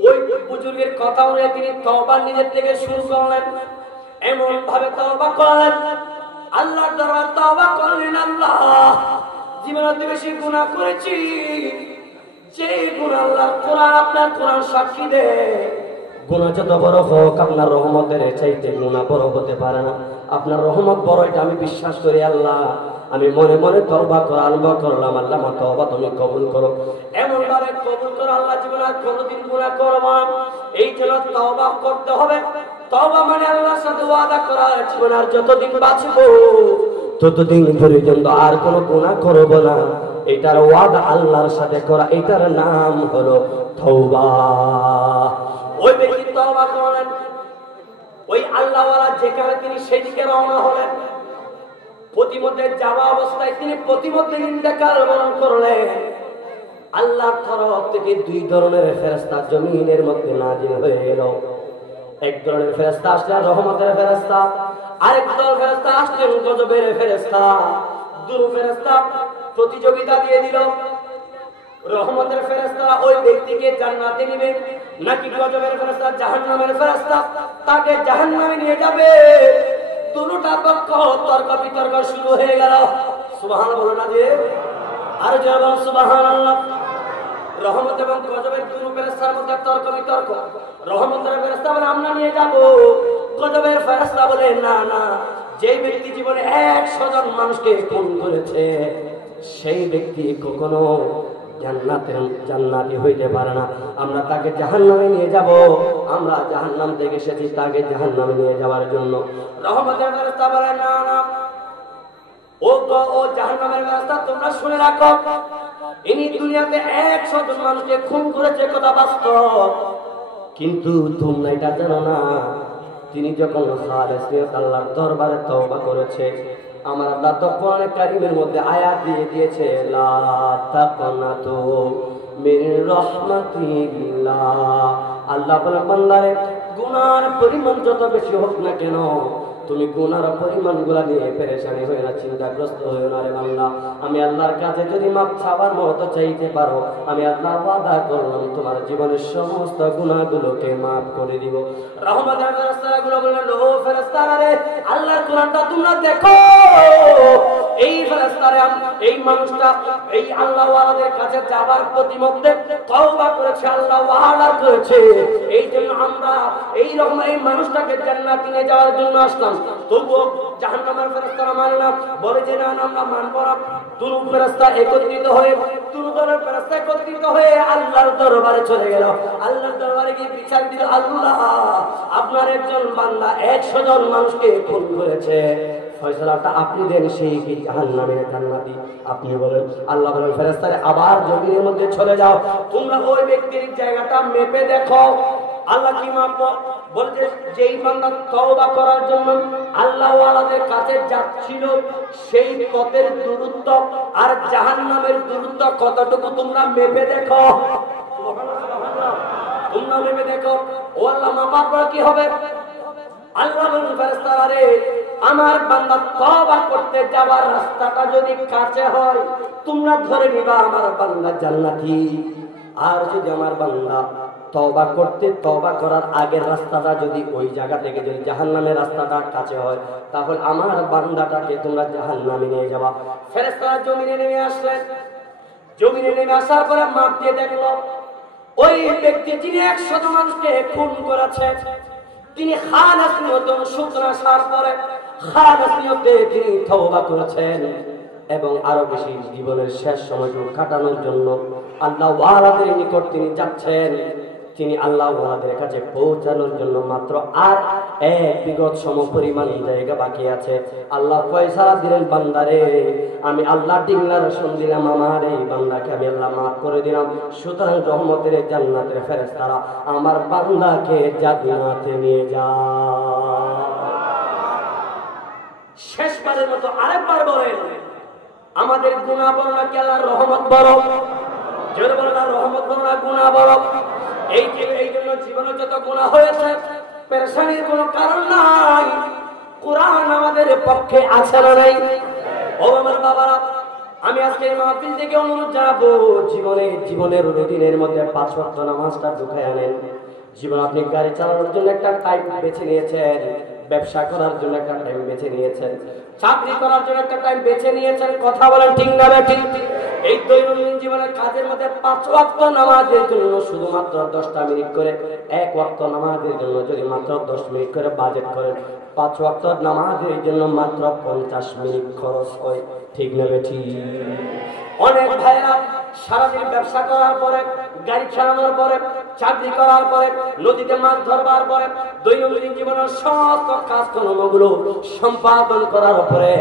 ওই বুজুর্গের কথা অনুযায়ী তিনি তওবা নিজের থেকে শুরু করলেন। এমন ভাবে তওবা করলেন, আল্লাহর দরবারে তওবা করলেন, আল্লাহ জীবনে অতি বেশি গুনাহ করেছি, যে গুনাহ আল্লাহর কোরআন, আপনার কোরআন সাক্ষী দেয়, গুনাহ যত বড় হোক আপনার রহমতের চাইতে গুনাহ বড় হতে পারে না। আপনার রহমত বড়, এটা আমি বিশ্বাস করি আল্লাহ। আমি মনে মনে তওবা করা আরম্ভ করলাম, আল্লাহ আমার তওবা তুমি কবুল করো। এমন ভাবে কবুল করো, আল্লাহ জীবনে আর কোনোদিন গুনাহ করব না, এই জন্য তওবা করতে হবে। তওবা মানে আল্লাহর সাথে ওয়াদা করা, জীবনে আর যতদিন বাঁচব ততদিন পর্যন্ত আর কোনো গুনাহ করব না, এটার ওয়াদা আল্লাহর সাথে করা, এটার নাম হলো তওবা। ওই ব্যক্তি তওবা করলেন, ওই আল্লাহওয়ালা যেখানে তিনি সেদিকে রওনা হলেন। প্রতিমধ্যে যাওয়া অবস্থায় তিনি প্রতিমধ্যে ইন্তেকাল বরণ করলেন। আল্লাহর তরফ থেকে 2 ধরনের ফেরেশতা জমিনের মধ্যে নাজিল হয়ে এলো। এক ধরনের ফেরেশতা আসলেন রহমতের ফেরেশতা, আরেক দল ফেরেশতা আসলেন গজবের ফেরেশতা। দুটো ফেরেশতা প্রতিযোগিতা দিয়ে দিল, রহমতের ফেরেশতারা ওই ব্যক্তিকে জান্নাতে নিবে, নাকি গজবের ফেরেশতা জাহান্নামের ফেরেশতা তাকে জাহান্নামে নিয়ে যাবে। দুটোটা পক্ষ তর্ক বিতর্ক শুরু হয়ে গেল। সুবহানাল্লাহ বলো না যে, আর যারা সুবহানাল্লাহ। রহমত এবং গজবের দুটো ফেরেশতার মধ্যে তর্ক বিতর্ক। রহমতের ফেরেশতা বলে আমরা নিয়ে যাব, গজবের ফেরেশতা বলে না না, যেই ব্যক্তি জীবনে 100 জন মানুষকে খুন করেছে সেই ব্যক্তি কখনো জান্নাতি হইতে পারে না, আমরা তাকে জাহান্নামে নিয়ে যাব। আমরা জাহান্নাম থেকে এসেছি তাকে জাহান্নামে নিয়ে যাওয়ার জন্য। রহমতের ফেরেশতা বলে না না, ও জাহান্নামের ফেরেশতা তোমরা শুনে রাখো, ইনি দুনিয়াতে 100 জন মানুষকে খুন করেছে, কথা বাস্তব, কিন্তু তোমরা এটা জানো না, তিনি যখন খালেস নিয়ত আল্লাহর দরবারে তওবা করেছে, আমার আল্লাহ তো কোরআনে কারীমের মধ্যে আয়াত দিয়ে দিয়েছে, লা তাকনাতু মির রাহমাতিল্লাহ। আল্লাহ বলে বান্দারে, গুনার পরিমাণ যত বেশি হোক না কেন, তুমি গুনার পরিমাণগুলো নিয়ে পেরেশানি হয়ে না, চিন্তাগ্রস্ত হয়ে না রে বান্দা। আমি আল্লাহর কাছে যদি মাপ চাওয়ার মতো চাইতে পারো, আমি আল্লাহ ওয়াদা করলাম তোমার জীবনের সমস্ত গুনাহগুলোকে মাফ করে দিব। রহমতের ফেরেশতাগুলো বললেন, ও ফেরেশতারা রে, আল্লাহর কোরআনটা তোমরা দেখো। এই ফেরেশতারা, এই মানুষটা এই আল্লাহ ওয়ালাদের কাছে যাবার প্রতিমধ্যে তওবা করেছে, আল্লাহ ওয়াদা করেছে, এই জন্য আমরা এই রকম এই মানুষটাকে জান্নাতে নিয়ে যাওয়ার জন্য আসলাম। তবুও জাহান্নামের ফেরেশতারা মানে না, বলে যে না আমরা মানব না। দুটো ফেরেশতা একত্রিত হয়ে, দুটো দলের ফেরেশতা একত্রিত হয়ে আল্লাহর দরবারে চলে গেল। আল্লাহর দরবারে গিয়ে বিচার দিল, আল্লাহ আপনার একজন বান্দা 100 জন মানুষকে খুন করেছে, ফয়সালাটা আপনি দেন, সেই কি জাহান্নামে না জান্নাতি? আপনি বলেন। আল্লাহ বলেন ফেরেশতারে আবার জমিনের মধ্যে চলে যাও, তোমরা ওই ব্যক্তির জায়গাটা মেপে দেখো। আল্লাহ কি মাপবো? বলতে যেই বান্দা তওবা করার জন্য আল্লাহ ওয়ালাদের কাছে যাচ্ছিল, সেই পথের দূরত্ব আর জাহান্নামের দূরত্ব কতটুকু তোমরা মেপে দেখো। তোমরা মেপে দেখো। ও আল্লাহ মাপার পর কি হবে? আল্লাহ বলেন ফেরেশতারা রে, আমার বান্দা তওবা করতে যাওয়ার রাস্তাটা যদি কাছে হয়, তোমরা ধরে নিবা আমার বান্দা জান্নাতি। আর যদি আমার বান্দা তওবা করতে, তওবা করার আগের রাস্তাটা যদি ওই জায়গা থেকে যদি জাহান্নামের রাস্তাটা কাছে হয়, তাহলে আমার বান্দাটাকে তোমরা জাহান্নামে নিয়ে যাবা। ফেরেশতারা জমিনে নেমে আসলেন। জমিনে নেমে আসার পরে মাপ দিয়ে দেখলো ওই ব্যক্তি যিনি 100 মানুষকে খুন করেছে, তিনি খালাস নিয়তন সূত্র আসার পরে খালাস নিয়তে তিনি তওবা করেছেন এবং আরো বেশি জীবনের শেষ সময়টুকু কাটানোর জন্য আল্লাহ ওয়ালাদের নিকট তিনি যাচ্ছেন। তিনি আল্লাহ ওয়ালাদের কাছে পৌঁছানোর জন্য মাত্র আর এক বিগত সম পরিমাণ জায়গা বাকি আছে। আল্লাহ ফয়সালা দিলেন, বান্দারে আমি আল্লাহ ডিংলার শুন দিলাম, আমার এই বান্দাকে আমি আল্লাহ মাফ করে দিলাম। সুতরাং রহমতের জান্নাতের ফেরেশতারা আমার বান্দাকে জান্নাতে নিয়ে যায়। শেষবারের মতো আরেকবার বলেন, আমাদের গুনাহ বড় না কি আল্লাহর রহমত বড়? জোরে বলেন, আল্লাহর রহমত বড় না গুনাহ বড়? এই জন্য জীবনে যত গুনাহ হয়েছে পেরেশানির কোনো কারণ নাই। কোরআন আমাদের পক্ষে আছে না নাই? ও আমার বাবারা, আমি আজকে এই মাহফিল থেকে অনুরোধ জানাবো, জীবনের রুটিনের মধ্যে 5 ওয়াক্ত নামাজটা ঢুকায় আনেন। জীবন আপনি গাড়ি চালানোর জন্য একটা টাইম বেছে নিয়েছেন, ব্যবসা করার জন্য একটা টাইম বেছে নিয়েছেন, চাকরি করার জন্য একটা টাইম বেছে নিয়েছেন। কথা বলেন ঠিক না ঠিক? এই দৈনন্দিন জীবনের কাজের মধ্যে 5 ওয়াক্ত নামাজের জন্য শুধুমাত্র 10টা মিনিট করে, 1 ওয়াক্ত নামাজের জন্য যদি মাত্র 10 মিনিট করে বাজেট করেন, 5 ওয়াক্ত নামাজের জন্য মাত্র 50 মিনিট খরচ হয়। ঠিক না ঠিক? অনেক ভাইরা সারাদিন ব্যবসা করার পরে, গাড়ি চালানোর পরে, চাকরি করার পরে, নদীতে মাছ ধরবার পরে, দৈনন্দিন জীবনের সমস্ত কাজকর্মগুলো সম্পাদন করার পরে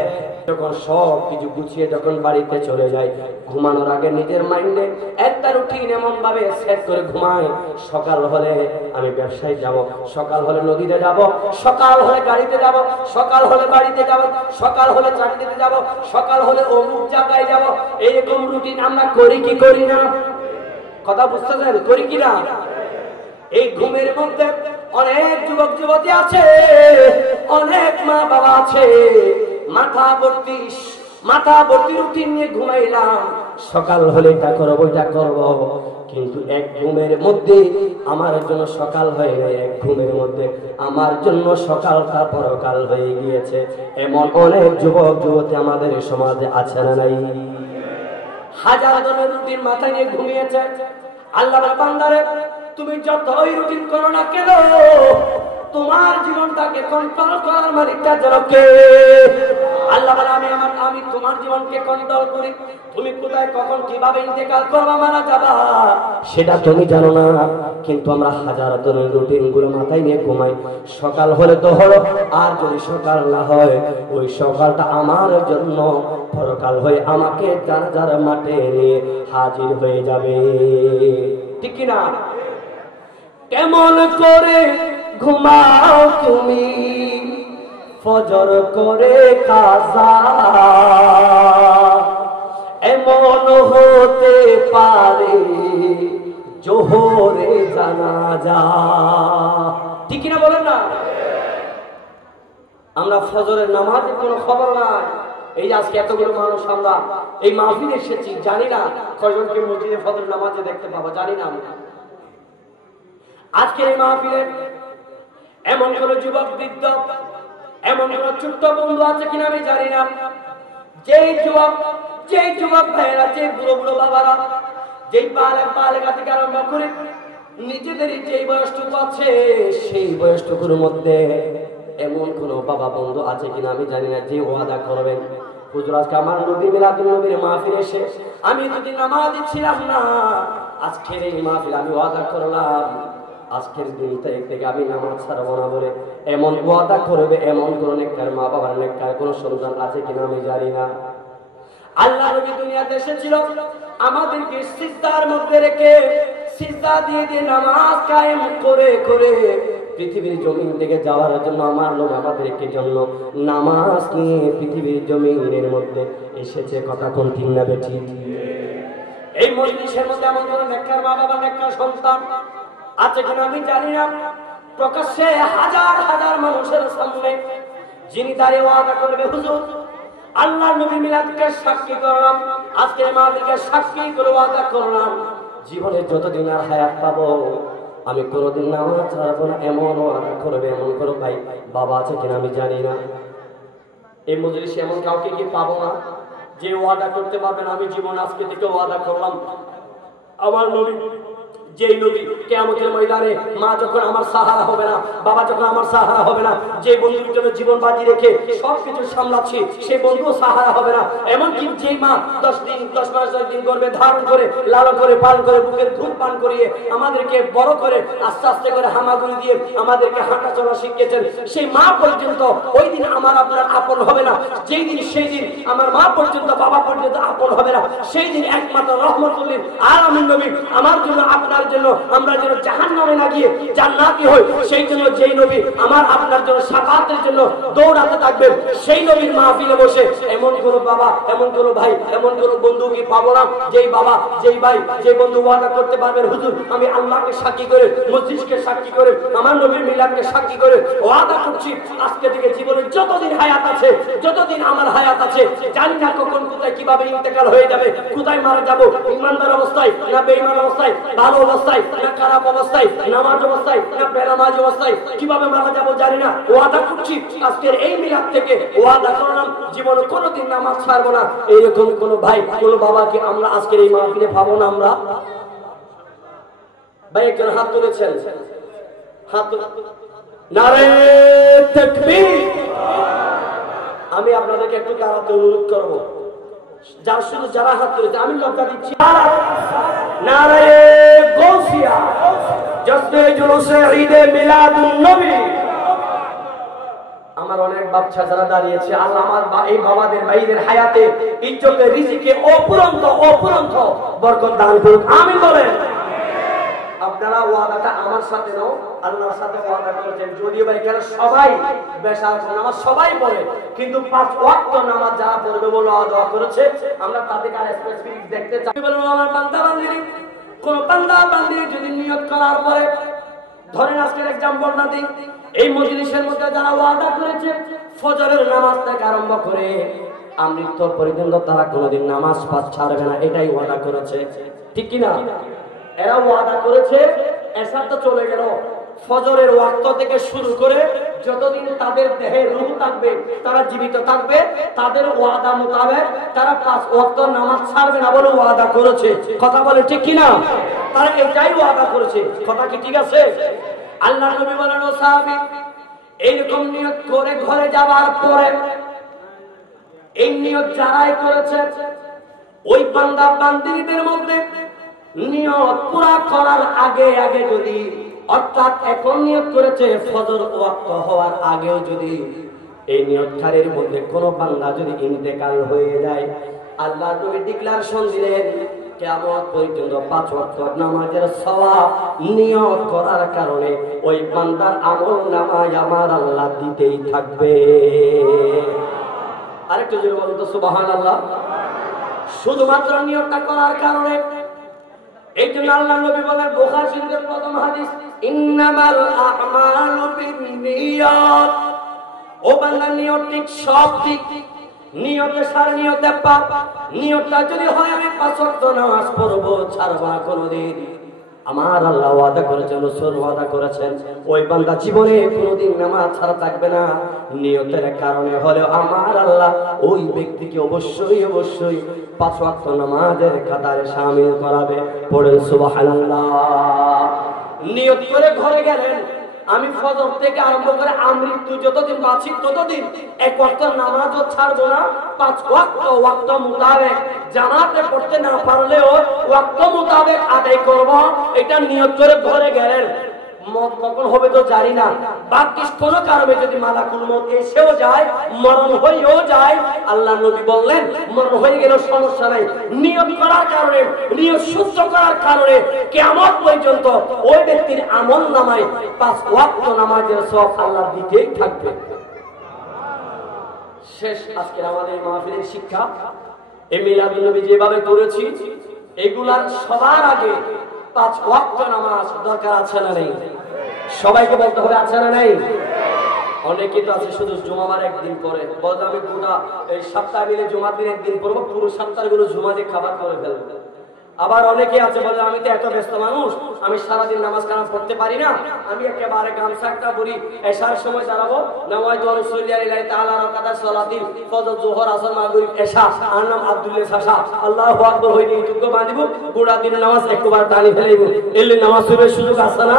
যখন সব কিছু গুছিয়ে যখন বাড়িতে চলে যায়, ঘুমানোর আগে নিজের মাইন্ডে একটা রুটিন এমন ভাবে সেট করে ঘুমায়, সকাল হলে আমি ব্যবসায় যাব, সকাল হলে নদীতে যাব, সকাল হলে গাড়িতে যাব, সকাল হলে বাড়িতে যাব, সকাল হলে চাকরিতে যাব, সকাল হলে অমুক জায়গায় যাব। এইরকম রুটিন আমরা করি কি করি না? কথা বুঝতেছেন? করি কি না? এই ঘুমের মধ্যে অনেক যুবক যুবতী আছে, অনেক মা বাবা আছে, মাথা ভর্তি রুটিন নিয়ে ঘুমাইলাম, সকাল হলে এটা করবো এটা করবো, কিন্তু এক ঘুমের মধ্যে আমার জন্য সকাল হয়ে গেছে, এক ঘুমের মধ্যে আমার জন্য সকালটা পরকাল হয়ে গিয়েছে। এমন অনেক যুবক যুবতী আমাদের সমাজে আছে না নাই? হাজার জনের রুটিন মাথায় নিয়ে ঘুমিয়েছে। আল্লাহর বান্দারে, তুমি যতই রুটিন করো না কেন, তোমার জীবনটাকে কন্ট্রোল করার মালিকটা যেন কে? আল্লাহ বলে, আমি তোমার জীবনকে কন্ট্রোল করি। তুমি কোথায় কখন কিভাবে ইন্তেকাল করবা, মারা যাবা, সেটা তুমি জানো না। কিন্তু আমরা হাজার ধরনের রুটিন গুলো মাথায় নিয়ে ঘুমাই। সকাল হলে তো হলো, আর যদি সকাল না হয়, ওই সকালটা আমার জন্য পরকাল হয়ে আমাকে জানাজার মাঠে নিয়ে হাজির হয়ে যাবে। ঠিক কিনা? কেমন করে ঘুমাও তুমি ফজর করে কাজা, এমন হতে পারে জোহরে জানাজা। ঠিক কিনা বলেন না? আমরা ফজরের নামাজের কোনো খবর নাই। এই যে আজকে এতগুলো মানুষ আমরা এই মাহফিলে এসেছি, জানি না কয়জনকে মসজিদে ফজর নামাজে দেখতে পাবো, জানি না। আজকে এই মাহফিলে এমন কোন যুবক বৃদ্ধ, এমন কোন ছোট্ট বন্ধু আছে কিনা আমি জানি না, যেই যুবক ভাইয়েরা, যে বুড়ো বুড়ো বাবারা, যেই বালেগা থেকে আরম্ভ করে নিজেদেরই যেই বয়সটুকু আছে, সেই বয়সটুকুর মধ্যে এমন কোন বাবা বন্ধু আছে কিনা আমি জানি না, যে ওয়াদা করবেন, হুজুর আজকে আমার নবী মিলাদুন নবীর মাহফিলে এসে আমি যদি নামাজ ছিলাম না, আজকের এই মাহফিল আমি ওয়াদা করলাম আজকের দিন থেকে আমি নামাজ ছাড়বো না বলে এমন ওয়াদা করবে, এমন কোন নেককার মা বাবার নেককার কোন সন্তান আছে কিনা আমি জানি না। আল্লাহ নবী দুনিয়াতে এসেছিল আমাদেরকে সিজদার মধ্যে রেখে, সিজদা দিয়ে দিয়ে নামাজ কায়েম করে করে পৃথিবীর জমিন থেকে যাওয়ার জন্য আমার নবী আমাদেরকে জন্য নামাজ নিয়ে পৃথিবীর জমিনের মধ্যে এসেছে। কথা কোন ঠিক না বেঠি? এই মজলিসের মধ্যে এমন কোন নেককার মা বাবা নেককার সন্তান আছে কিনা আমি জানি না। প্রকাশ্যে হাজার হাজার মানুষের সামনে যিনি দাঁড়িয়ে ওয়াদা করবে, হুজুর আল্লাহ নবী মিলাদকে সাক্ষী করলাম, আজকে মাহফিলকে সাক্ষী করে ওয়াদা করলাম, জীবনে যতদিন আর হায়াত পাবো আমি কোনোদিন নামাজ ছাড়বো না, এমন ওয়াদা করবে। এমন করো ভাই, বাবা আছে কিনা আমি জানি না, এই মজলিসে এমন কাউকে কি পাবো না যে ওয়াদা করতে পারবেন আমি জীবন আজকে থেকে ওয়াদা করলাম আমার নবী, যেই নবী কিয়ামতের ময়দানে মা যখন আমার সাহারা হবে না, বাবা যখন আমার সাহারা হবে না, যে বন্ধুর জন্য জীবন বাজি রেখে সবকিছু সামলাচ্ছি সেই বন্ধু সাহারা হবে না। এমনকি যে মা 10 দিন 10 মাস 10 দিন করবে ধারণ করে লালন করে পালন করে বুকের দুধ পান করিয়ে আমাদেরকে বড় করে আস্তে আস্তে করে হামাগুড়ি দিয়ে আমাদেরকে হাঁটা চলা শিখিয়েছেন, সেই মা পর্যন্ত ওই দিন আমার আপনার আপন হবে না। যেই দিন সেই দিন আমার মা পর্যন্ত বাবা পর্যন্ত আপন হবে না, সেই দিন একমাত্র রহমতুল লিল আলামিন নবী আমার জন্য আপনার জন্য আমরা যেন জাহান্নামে না গিয়ে জান্নাতি হই, সেই জন্য যেই নবী আমার আপনার জন্য শাফাতের জন্য দৌড়াতে থাকবেন, সেই নবীর মাহফিলে বসে এমন কোন বাবা, এমন কোন ভাই, এমন কোন বন্ধু কি পাবো না যেই বাবা, যেই ভাই, যে বন্ধু ওয়াদা করতে পারবেন হুজুর আমি আল্লাহকে সাক্ষী করে, মসজিদকে সাক্ষী করে, আমার নবীর মিলাদকে সাক্ষী করে ওয়াদা করছি আজকে থেকে জীবনের যতদিন হায়াত আছে, যতদিন আমার হায়াত আছে, জানি না কখন কোথায় কিভাবে ইন্তেকাল হয়ে যাবে, কোথায় মারা যাবো, ইমানদার অবস্থায় না বেঈমান অবস্থায়, ভালো অবস্থায় না খারাপ অবস্থায়, নামাজ অবস্থায় না বেনামাজ অবস্থায়, কিভাবে মারা যাবো জানি না। ওয়াদা করছি আজকের এই মিলাদ থেকে ওয়াদা করলাম জীবনে কোনোদিন নামাজ ছাড়বো না। এইরকম কোন ভাই কোন বাবাকে আমরা আজকের এই মাহফিলে পাবো না। আমরা ভাই একজন হাত তুলেছেন, হাত নারে তাকবীর। আমি আপনাদেরকে একটু দাঁড়াতে অনুরোধ করবো, যার শুধু যারা হাত তুলেছে আমি লজ্জা দিচ্ছি। নারে গৌসিয়া জশ্নে জুলুসে ঈদে মিলাদুন নবী। আমার অনেক বাচ্চা যারা দাঁড়িয়েছে, আল্লাহ আমার এই বাবাদের ভাইদের হায়াতে ইজ্জতে রিজিকে অপুরন্ত অপুরন্ত বরকত দান করুন, আমিন বলেন। আপনারা ওয়াদাটা আমার সাথে নাও, আল্লাহর সাথে ওয়াদা করেছেন। যদিও ভাই এখানে সবাই বেশার নামাজ সবাই পড়ে, কিন্তু 5 ওয়াক্ত নামাজ যারা পড়বে বলে ওয়াদা করেছে, আমরা তাদেরকে আর স্পেসিফিক দেখতে চাই। বলুন আমার বান্দা বান্দিনী, কোন বান্দা বান্দিনী যদি নিয়ত করার পরে, ধরেন আজকের एग्जांपल না দিই, এই মজলিসের মধ্যে যারা ওয়াদা করেছে ফজরের নামাজ থেকে আরম্ভ করে আমৃত্যু পর্যন্ত তারা কোনোদিন নামাজ পাঠ ছাড়বে না, এটাই ওয়াদা করেছে, ঠিক কি না? এরা ওয়াদা করেছে, এসা তো চলে গেল, ফজরের ওয়াক্ত থেকে শুরু করে যতদিন তাদের দেহে রূহ থাকবে, তারা জীবিত থাকবে, তাদের ওয়াদা মোতাবেক তারা 5 ওয়াক্ত নামাজ ছাড়বে না বলে ওয়াদা করেছে। কথা বলে ঠিক কি না? তারা এটাই ওয়াদা করেছে, কথা কি ঠিক আছে? আল্লাহ নবী বলেন ও সাহাবী, এইরকম নিয়ত করে ঘরে যাওয়ার পরে এই নিয়ত যারাই করেছে ওই বান্দা বান্দিদের মধ্যে নিয়ত পুরা করার আগে আগে যদি, অর্থাৎ এখন নিয়ত করেছে ফজর ওয়াক্ত হওয়ার আগেও যদি এই নিয়তকারীর মধ্যে কোনো বান্দা যদি ইন্তেকাল হয়ে যায়, আল্লাহ নবী ডিক্লারেশন দিলেন কিয়ামত পর্যন্ত 5 ওয়াক্ত নামাজের সওয়াব নিয়ত করার কারণে ওই বান্দার আমলনামায় আমার আল্লাহ দিতেই থাকবে। আরেকটু জোরে বলুন তো সুবহানাল্লাহ। শুধুমাত্র নিয়তটা করার কারণে, এই জন্য আল্লাহ নবী বলেন বুখারী শরীফের প্রথম হাদিস, ইন্নামাল আ'মালু বিন্নিয়াত। ও বান্দা নিয়ত ঠিক, সব ঠিক, নিয়তে সার নিয়তে পাপ। নিয়তটা যদি হয় আমি 5 ওয়াক্ত নামাজ পড়বো, ছাড়বো না কোনোদিন, আমার আল্লাহ ওয়াদা করেছেন, রাসূল ওয়াদা করেছেন, ওই বান্দা জীবনে কোনোদিন নামাজ ছাড়া থাকবে না। নিয়তের কারণে হলেও আমার আল্লাহ ওই ব্যক্তিকে অবশ্যই অবশ্যই 5 ওয়াক্ত নামাজের কাতারে শামিল করাবে। পড়েন সুবহানাল্লাহ। নিয়ত করে ঘরে গেলেন, আমি ফজর থেকে আরম্ভ করে আমৃত্যু যতদিন বাঁচি ততদিন 1 ওয়াক্ত নামাজও ছাড়বো না, 5 ওয়াক্ত মোতাবেক জামাতে পড়তে না পারলেও ওয়াক্ত মোতাবেক আদায় করব, এটা নিয়ত করে ঘরে গেলেন। মত কখন হবে তো জানি না, বাকি কোনো কারণে যদি মালাকুল মউত এসেও যায়, মরণ হয়েও যায়, আল্লাহ নবী বললেন মরণ হয়ে গেলেও সমস্যা নাই, নিয়ত করার কারণে, নিয়ত শুদ্ধ করার কারণে কিয়ামত পর্যন্ত ওই ব্যক্তির আমলনামায় 5 ওয়াক্ত নামাজের সওয়াব আল্লাহ দিতেই থাকবে। শেষ আজকের আমাদের মাহফিলের শিক্ষা, এই মিলাদুন নবী যেভাবে করেছি, এগুলার সবার আগে 5 ওয়াক্ত নামাজ দরকার আছে না নেই? সবাইকে বলতে হবে আছে না নেই? অনেকে তো আছে শুধু জুমাবার একদিন করে, বলতে আমি গোটা এই সপ্তাহ মিলে জুমার দিন একদিন পড়বো, পুরো সপ্তাহগুলো জুমা দিয়ে খাবার করে ফেলবে। আবার অনেকে আছে বলে আমি তো এত ব্যস্ত মানুষ, আমি সারাদিন নামাজ কালাম পড়তে পারি না, আমি একেবারে গামছা একটা পরি, এশার সময় দাঁড়াবো, নামাইতু আন উসাল্লি আলাইহি তাআলা রাকাতাস সালাতিল ফজর যোহর আসর মাগরিব এশা, আর নাম আব্দুল্লাহ শাশা, আল্লাহু আকবার হইনি ইতুকে বাঁধিব, গোটা দিন নামাজ একবার টানি ফেলাইব, এলে নামাজ পড়ার সুযোগ আছে না?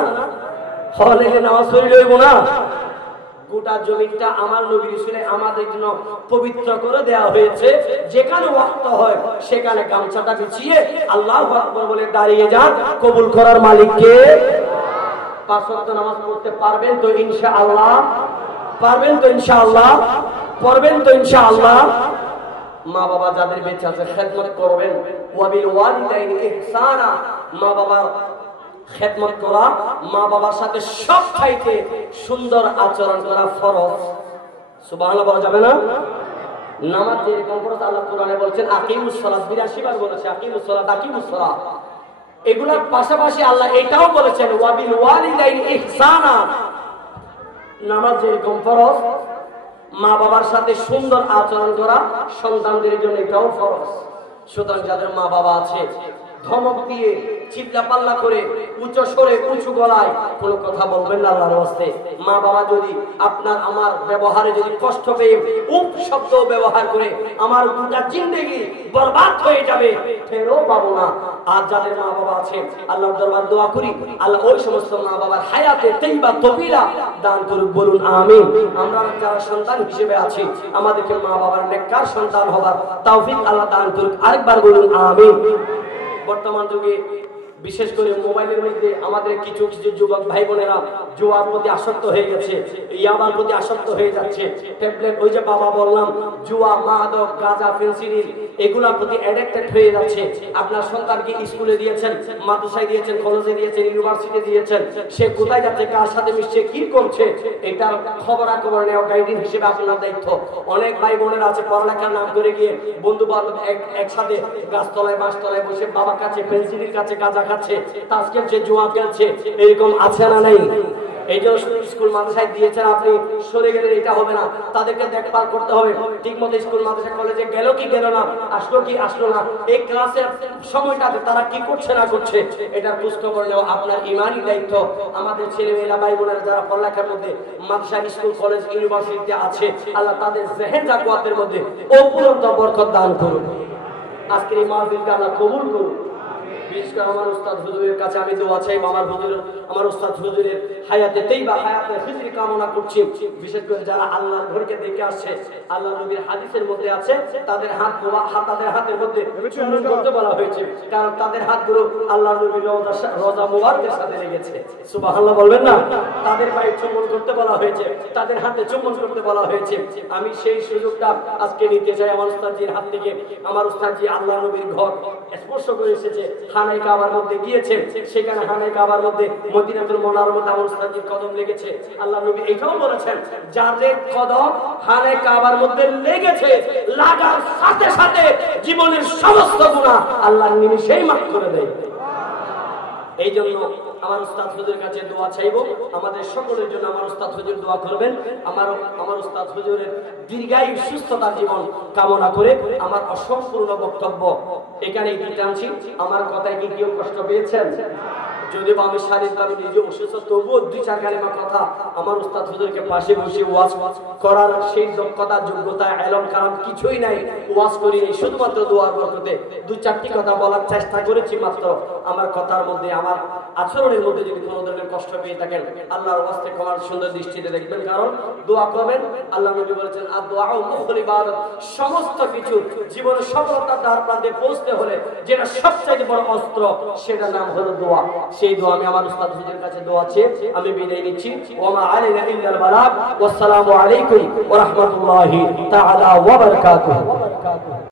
হলে নামাজ পড়ি লইব না? গোটা জমিটা আমার নবী রাসূল আমাদের জন্য পবিত্র করে দেওয়া হয়েছে, যেখানে ওয়াক্ত হয় সেখানে গামছাটা বিছিয়ে আল্লাহু আকবার বলে দাঁড়িয়ে যান, কবুল করার মালিক কে? পাঁচ ওয়াক্ত নামাজ পড়তে পারবেন তো ইনশাআল্লাহ? পারবেন তো ইনশাআল্লাহ? পড়বেন তো ইনশাআল্লাহ? মা বাবা যাদের বেঁচে আছে খেদমত করবেন, ওয়াবিল ওয়ালিদাইনি ইহসানা, মা বাবার খেদমত করা, মা বাবার সাথে সব চাইতে সুন্দর আচরণ করা ফরজ। সুবহানাল্লাহ বলা যাবে না? নামাজ যেরকম ফরজ, আল্লাহ কোরআনে বলছেন আকিমুস সালাত, 82 বার বলেছে আকিমুস সালাত, আকিমুস সালাত। এগুলোর পাশাপাশি আল্লাহ এটাও বলেছেন ওয়াবিল ওয়ালিদাইনি ইহসানা, নামাজ যেরকম ফরজ, মা বাবার সাথে সুন্দর আচরণ করা সন্তানদের জন্য এটাও ফরজ। সুতরাং যাদের মা বাবা আছে, ধমক দিয়ে চিল্লা পাল্লা করে উচ্চ স্বরে উঁচু গলায় কোনো কথা বলবেন না আল্লাহর ওয়াস্তে। মা বাবা যদি আপনার আমার ব্যবহারে যদি কষ্ট পেয়ে উপ শব্দ ব্যবহার করে আমার গোটা জিন্দেগি বরবাদ হয়ে যাবে, ফেরও পাবো না। আর যাদের মা বাবা আছে আল্লাহর দরবার দোয়া করি আল্লাহ ওই সমস্ত মা বাবার হায়াতে তাইয়্যিবা তবিরা দান করুক, বলুন আমিন। আমরা যারা সন্তান হিসেবে আছি আমাদেরকে মা বাবার নেককার সন্তান হবার তৌফিক আল্লাহ দান করুক, আরেকবার বলুন আমিন। বর্তমান যুগে বিশেষ করে মোবাইলের মধ্যে আমাদের কিছু কিছু যুবক ভাই বোনেরা জুয়ার প্রতি আসক্ত হয়ে গেছে, ইয়াবার প্রতি আসক্ত হয়ে যাচ্ছে, ট্যাবলেট, ওই যে বাবা বললাম জুয়া, মাদক, গাঁজা, ফেন্সিডিল, এগুলোর প্রতি অ্যাডিক্টেড হয়ে যাচ্ছে। আপনার সন্তানকে স্কুলে দিয়েছেন, মাদ্রাসায় দিয়েছেন, কলেজে দিয়েছেন, ইউনিভার্সিটি দিয়েছেন, সে কোথায় যাচ্ছে, কার সাথে মিশছে, কি করছে, এটার খবরাখবর নেওয়া গাইডিং হিসেবে আপনার দায়িত্ব। অনেক ভাই বোনেরা আছে পড়ালেখার নাম করে গিয়ে বন্ধু বান্ধব একসাথে গাছতলায় বাঁশতলায় বসে বাবার কাছে ফেন্সিডিল কাছে গাঁজা খাচ্ছে, তাস খেলছে, জুয়া খেলছে, এরকম আছে না নাই? এই জন্য স্কুল মাদ্রাসায় দিয়েছেন, আপনি সরে গেলে এটা হবে না, তাদেরকে দেখভাল করতে হবে। ঠিক মতো স্কুল মাদ্রাসা কলেজে গেল কি গেল না, আসলো কি আসলো না, এই ক্লাসের সময়টাতে তারা কি করছে না করছে, এটা খোঁজ খবর নেওয়া আপনার ইমানি দায়িত্ব। আমাদের ছেলেমেয়েরা ভাই বোনেরা যারা পড়ালেখার মধ্যে মাদ্রাসা, স্কুল, কলেজ, ইউনিভার্সিটিতে আছে, আল্লাহ তাদের জেহেন তাকওয়াতের মধ্যে অপূরন্ত বরকত দান করুন। আজকের এই মাহফিলকে আল্লাহ কবুল করুন। বিশেষ করে আমার উস্তাদ হুজুরের কাছে আমি দোয়া চাই, আমার উস্তাদ হুজুরের হায়াতে তাইয়্যিবা, হায়াতে খিজরি কামনা করছি। বিশেষ করে যারা আল্লাহর ঘরকে দেখে আসছে, আল্লাহ নবীর হাদিসের মধ্যে আছে তাদের তাদের হাতের মধ্যে চুম্বন করতে বলা হয়েছে, কারণ তাদের হাতগুলো আল্লাহ নবীর রওজা মুবারকের সাথে লেগেছে। সুবহানাল্লাহ বলবেন না? তাদের পায়ে চুম্বন করতে বলা হয়েছে, তাদের হাতে চুম্বন করতে বলা হয়েছে। আমি সেই সুযোগটা আজকে নিতে চাই আমার উস্তাদজির হাত থেকে। আমার উস্তাদজি আল্লাহ নবীর ঘর স্পর্শ করে এসেছে, খানায়ে কাবার মধ্যে গিয়েছে, সেখানে খানায়ে কাবার মধ্যে মদিনাতুল মুনাওয়ারার মধ্যে আমার উস্তাদজির কদম লেগেছে। আল্লাহ নবী এটাও বলেছেন যাদের কদম খানায়ে কাবার মধ্যে লেগেছে, লাগার সাথে সাথে জীবনের সমস্ত গুনাহ আল্লাহ নিমিষেই মাফ করে দেয়। এই জন্য আমার উস্তাদ হুজুরের কাছে দোয়া চাইবো, আমাদের সকলের জন্য আমার উস্তাদ হুজুর দোয়া করবেন। আমার উস্তাদ হুজুরের দীর্ঘায়ু সুস্থতার জীবন কামনা করে আমার অসম্পূর্ণ বক্তব্য এখানেই টানছি। আমার কথায় কি কেউ কষ্ট পেয়েছেন? যদিও আমি শারীরিকভাবে নিজে অসুস্থ, তবুও দুই চার কালেমা কথা আমার উস্তাদ হুজুরকে পাশে বসে ওয়াজ করার সেই দক্ষতা, যোগ্যতা, ইলম কালাম কিছুই নাই। ওয়াজ করি শুধুমাত্র দোয়ার বরকতে দুই চারটি কথা বলার চেষ্টা করেছি মাত্র। আমার কথার মধ্যে, আমার আচরণের মধ্যে যদি কোনো ধরনের কষ্ট পেয়ে থাকেন আল্লাহর ওয়াস্তে ক্ষমার সুন্দর দৃষ্টিতে দেখবেন, কারণ দোয়া করবেন। আল্লাহ নবী বলেছেন আর দোয়া মুখল ইবাদত, সমস্ত কিছু জীবনের সফলতার দ্বার প্রান্তে পৌঁছতে হলে যেটা সবচেয়ে বড় অস্ত্র সেটার নাম হলো দোয়া। সেই দোয়া আমি আমার উস্তাদ হুজুরের কাছে দোয়া চেয়ে আমি বিদায় নিচ্ছি। ওয়া মা আলাইনা ইল্লাল বালাগ। ওয়াসসালামু আলাইকুম ওয়া রাহমাতুল্লাহি তাআলা ওয়া বারাকাতুহু।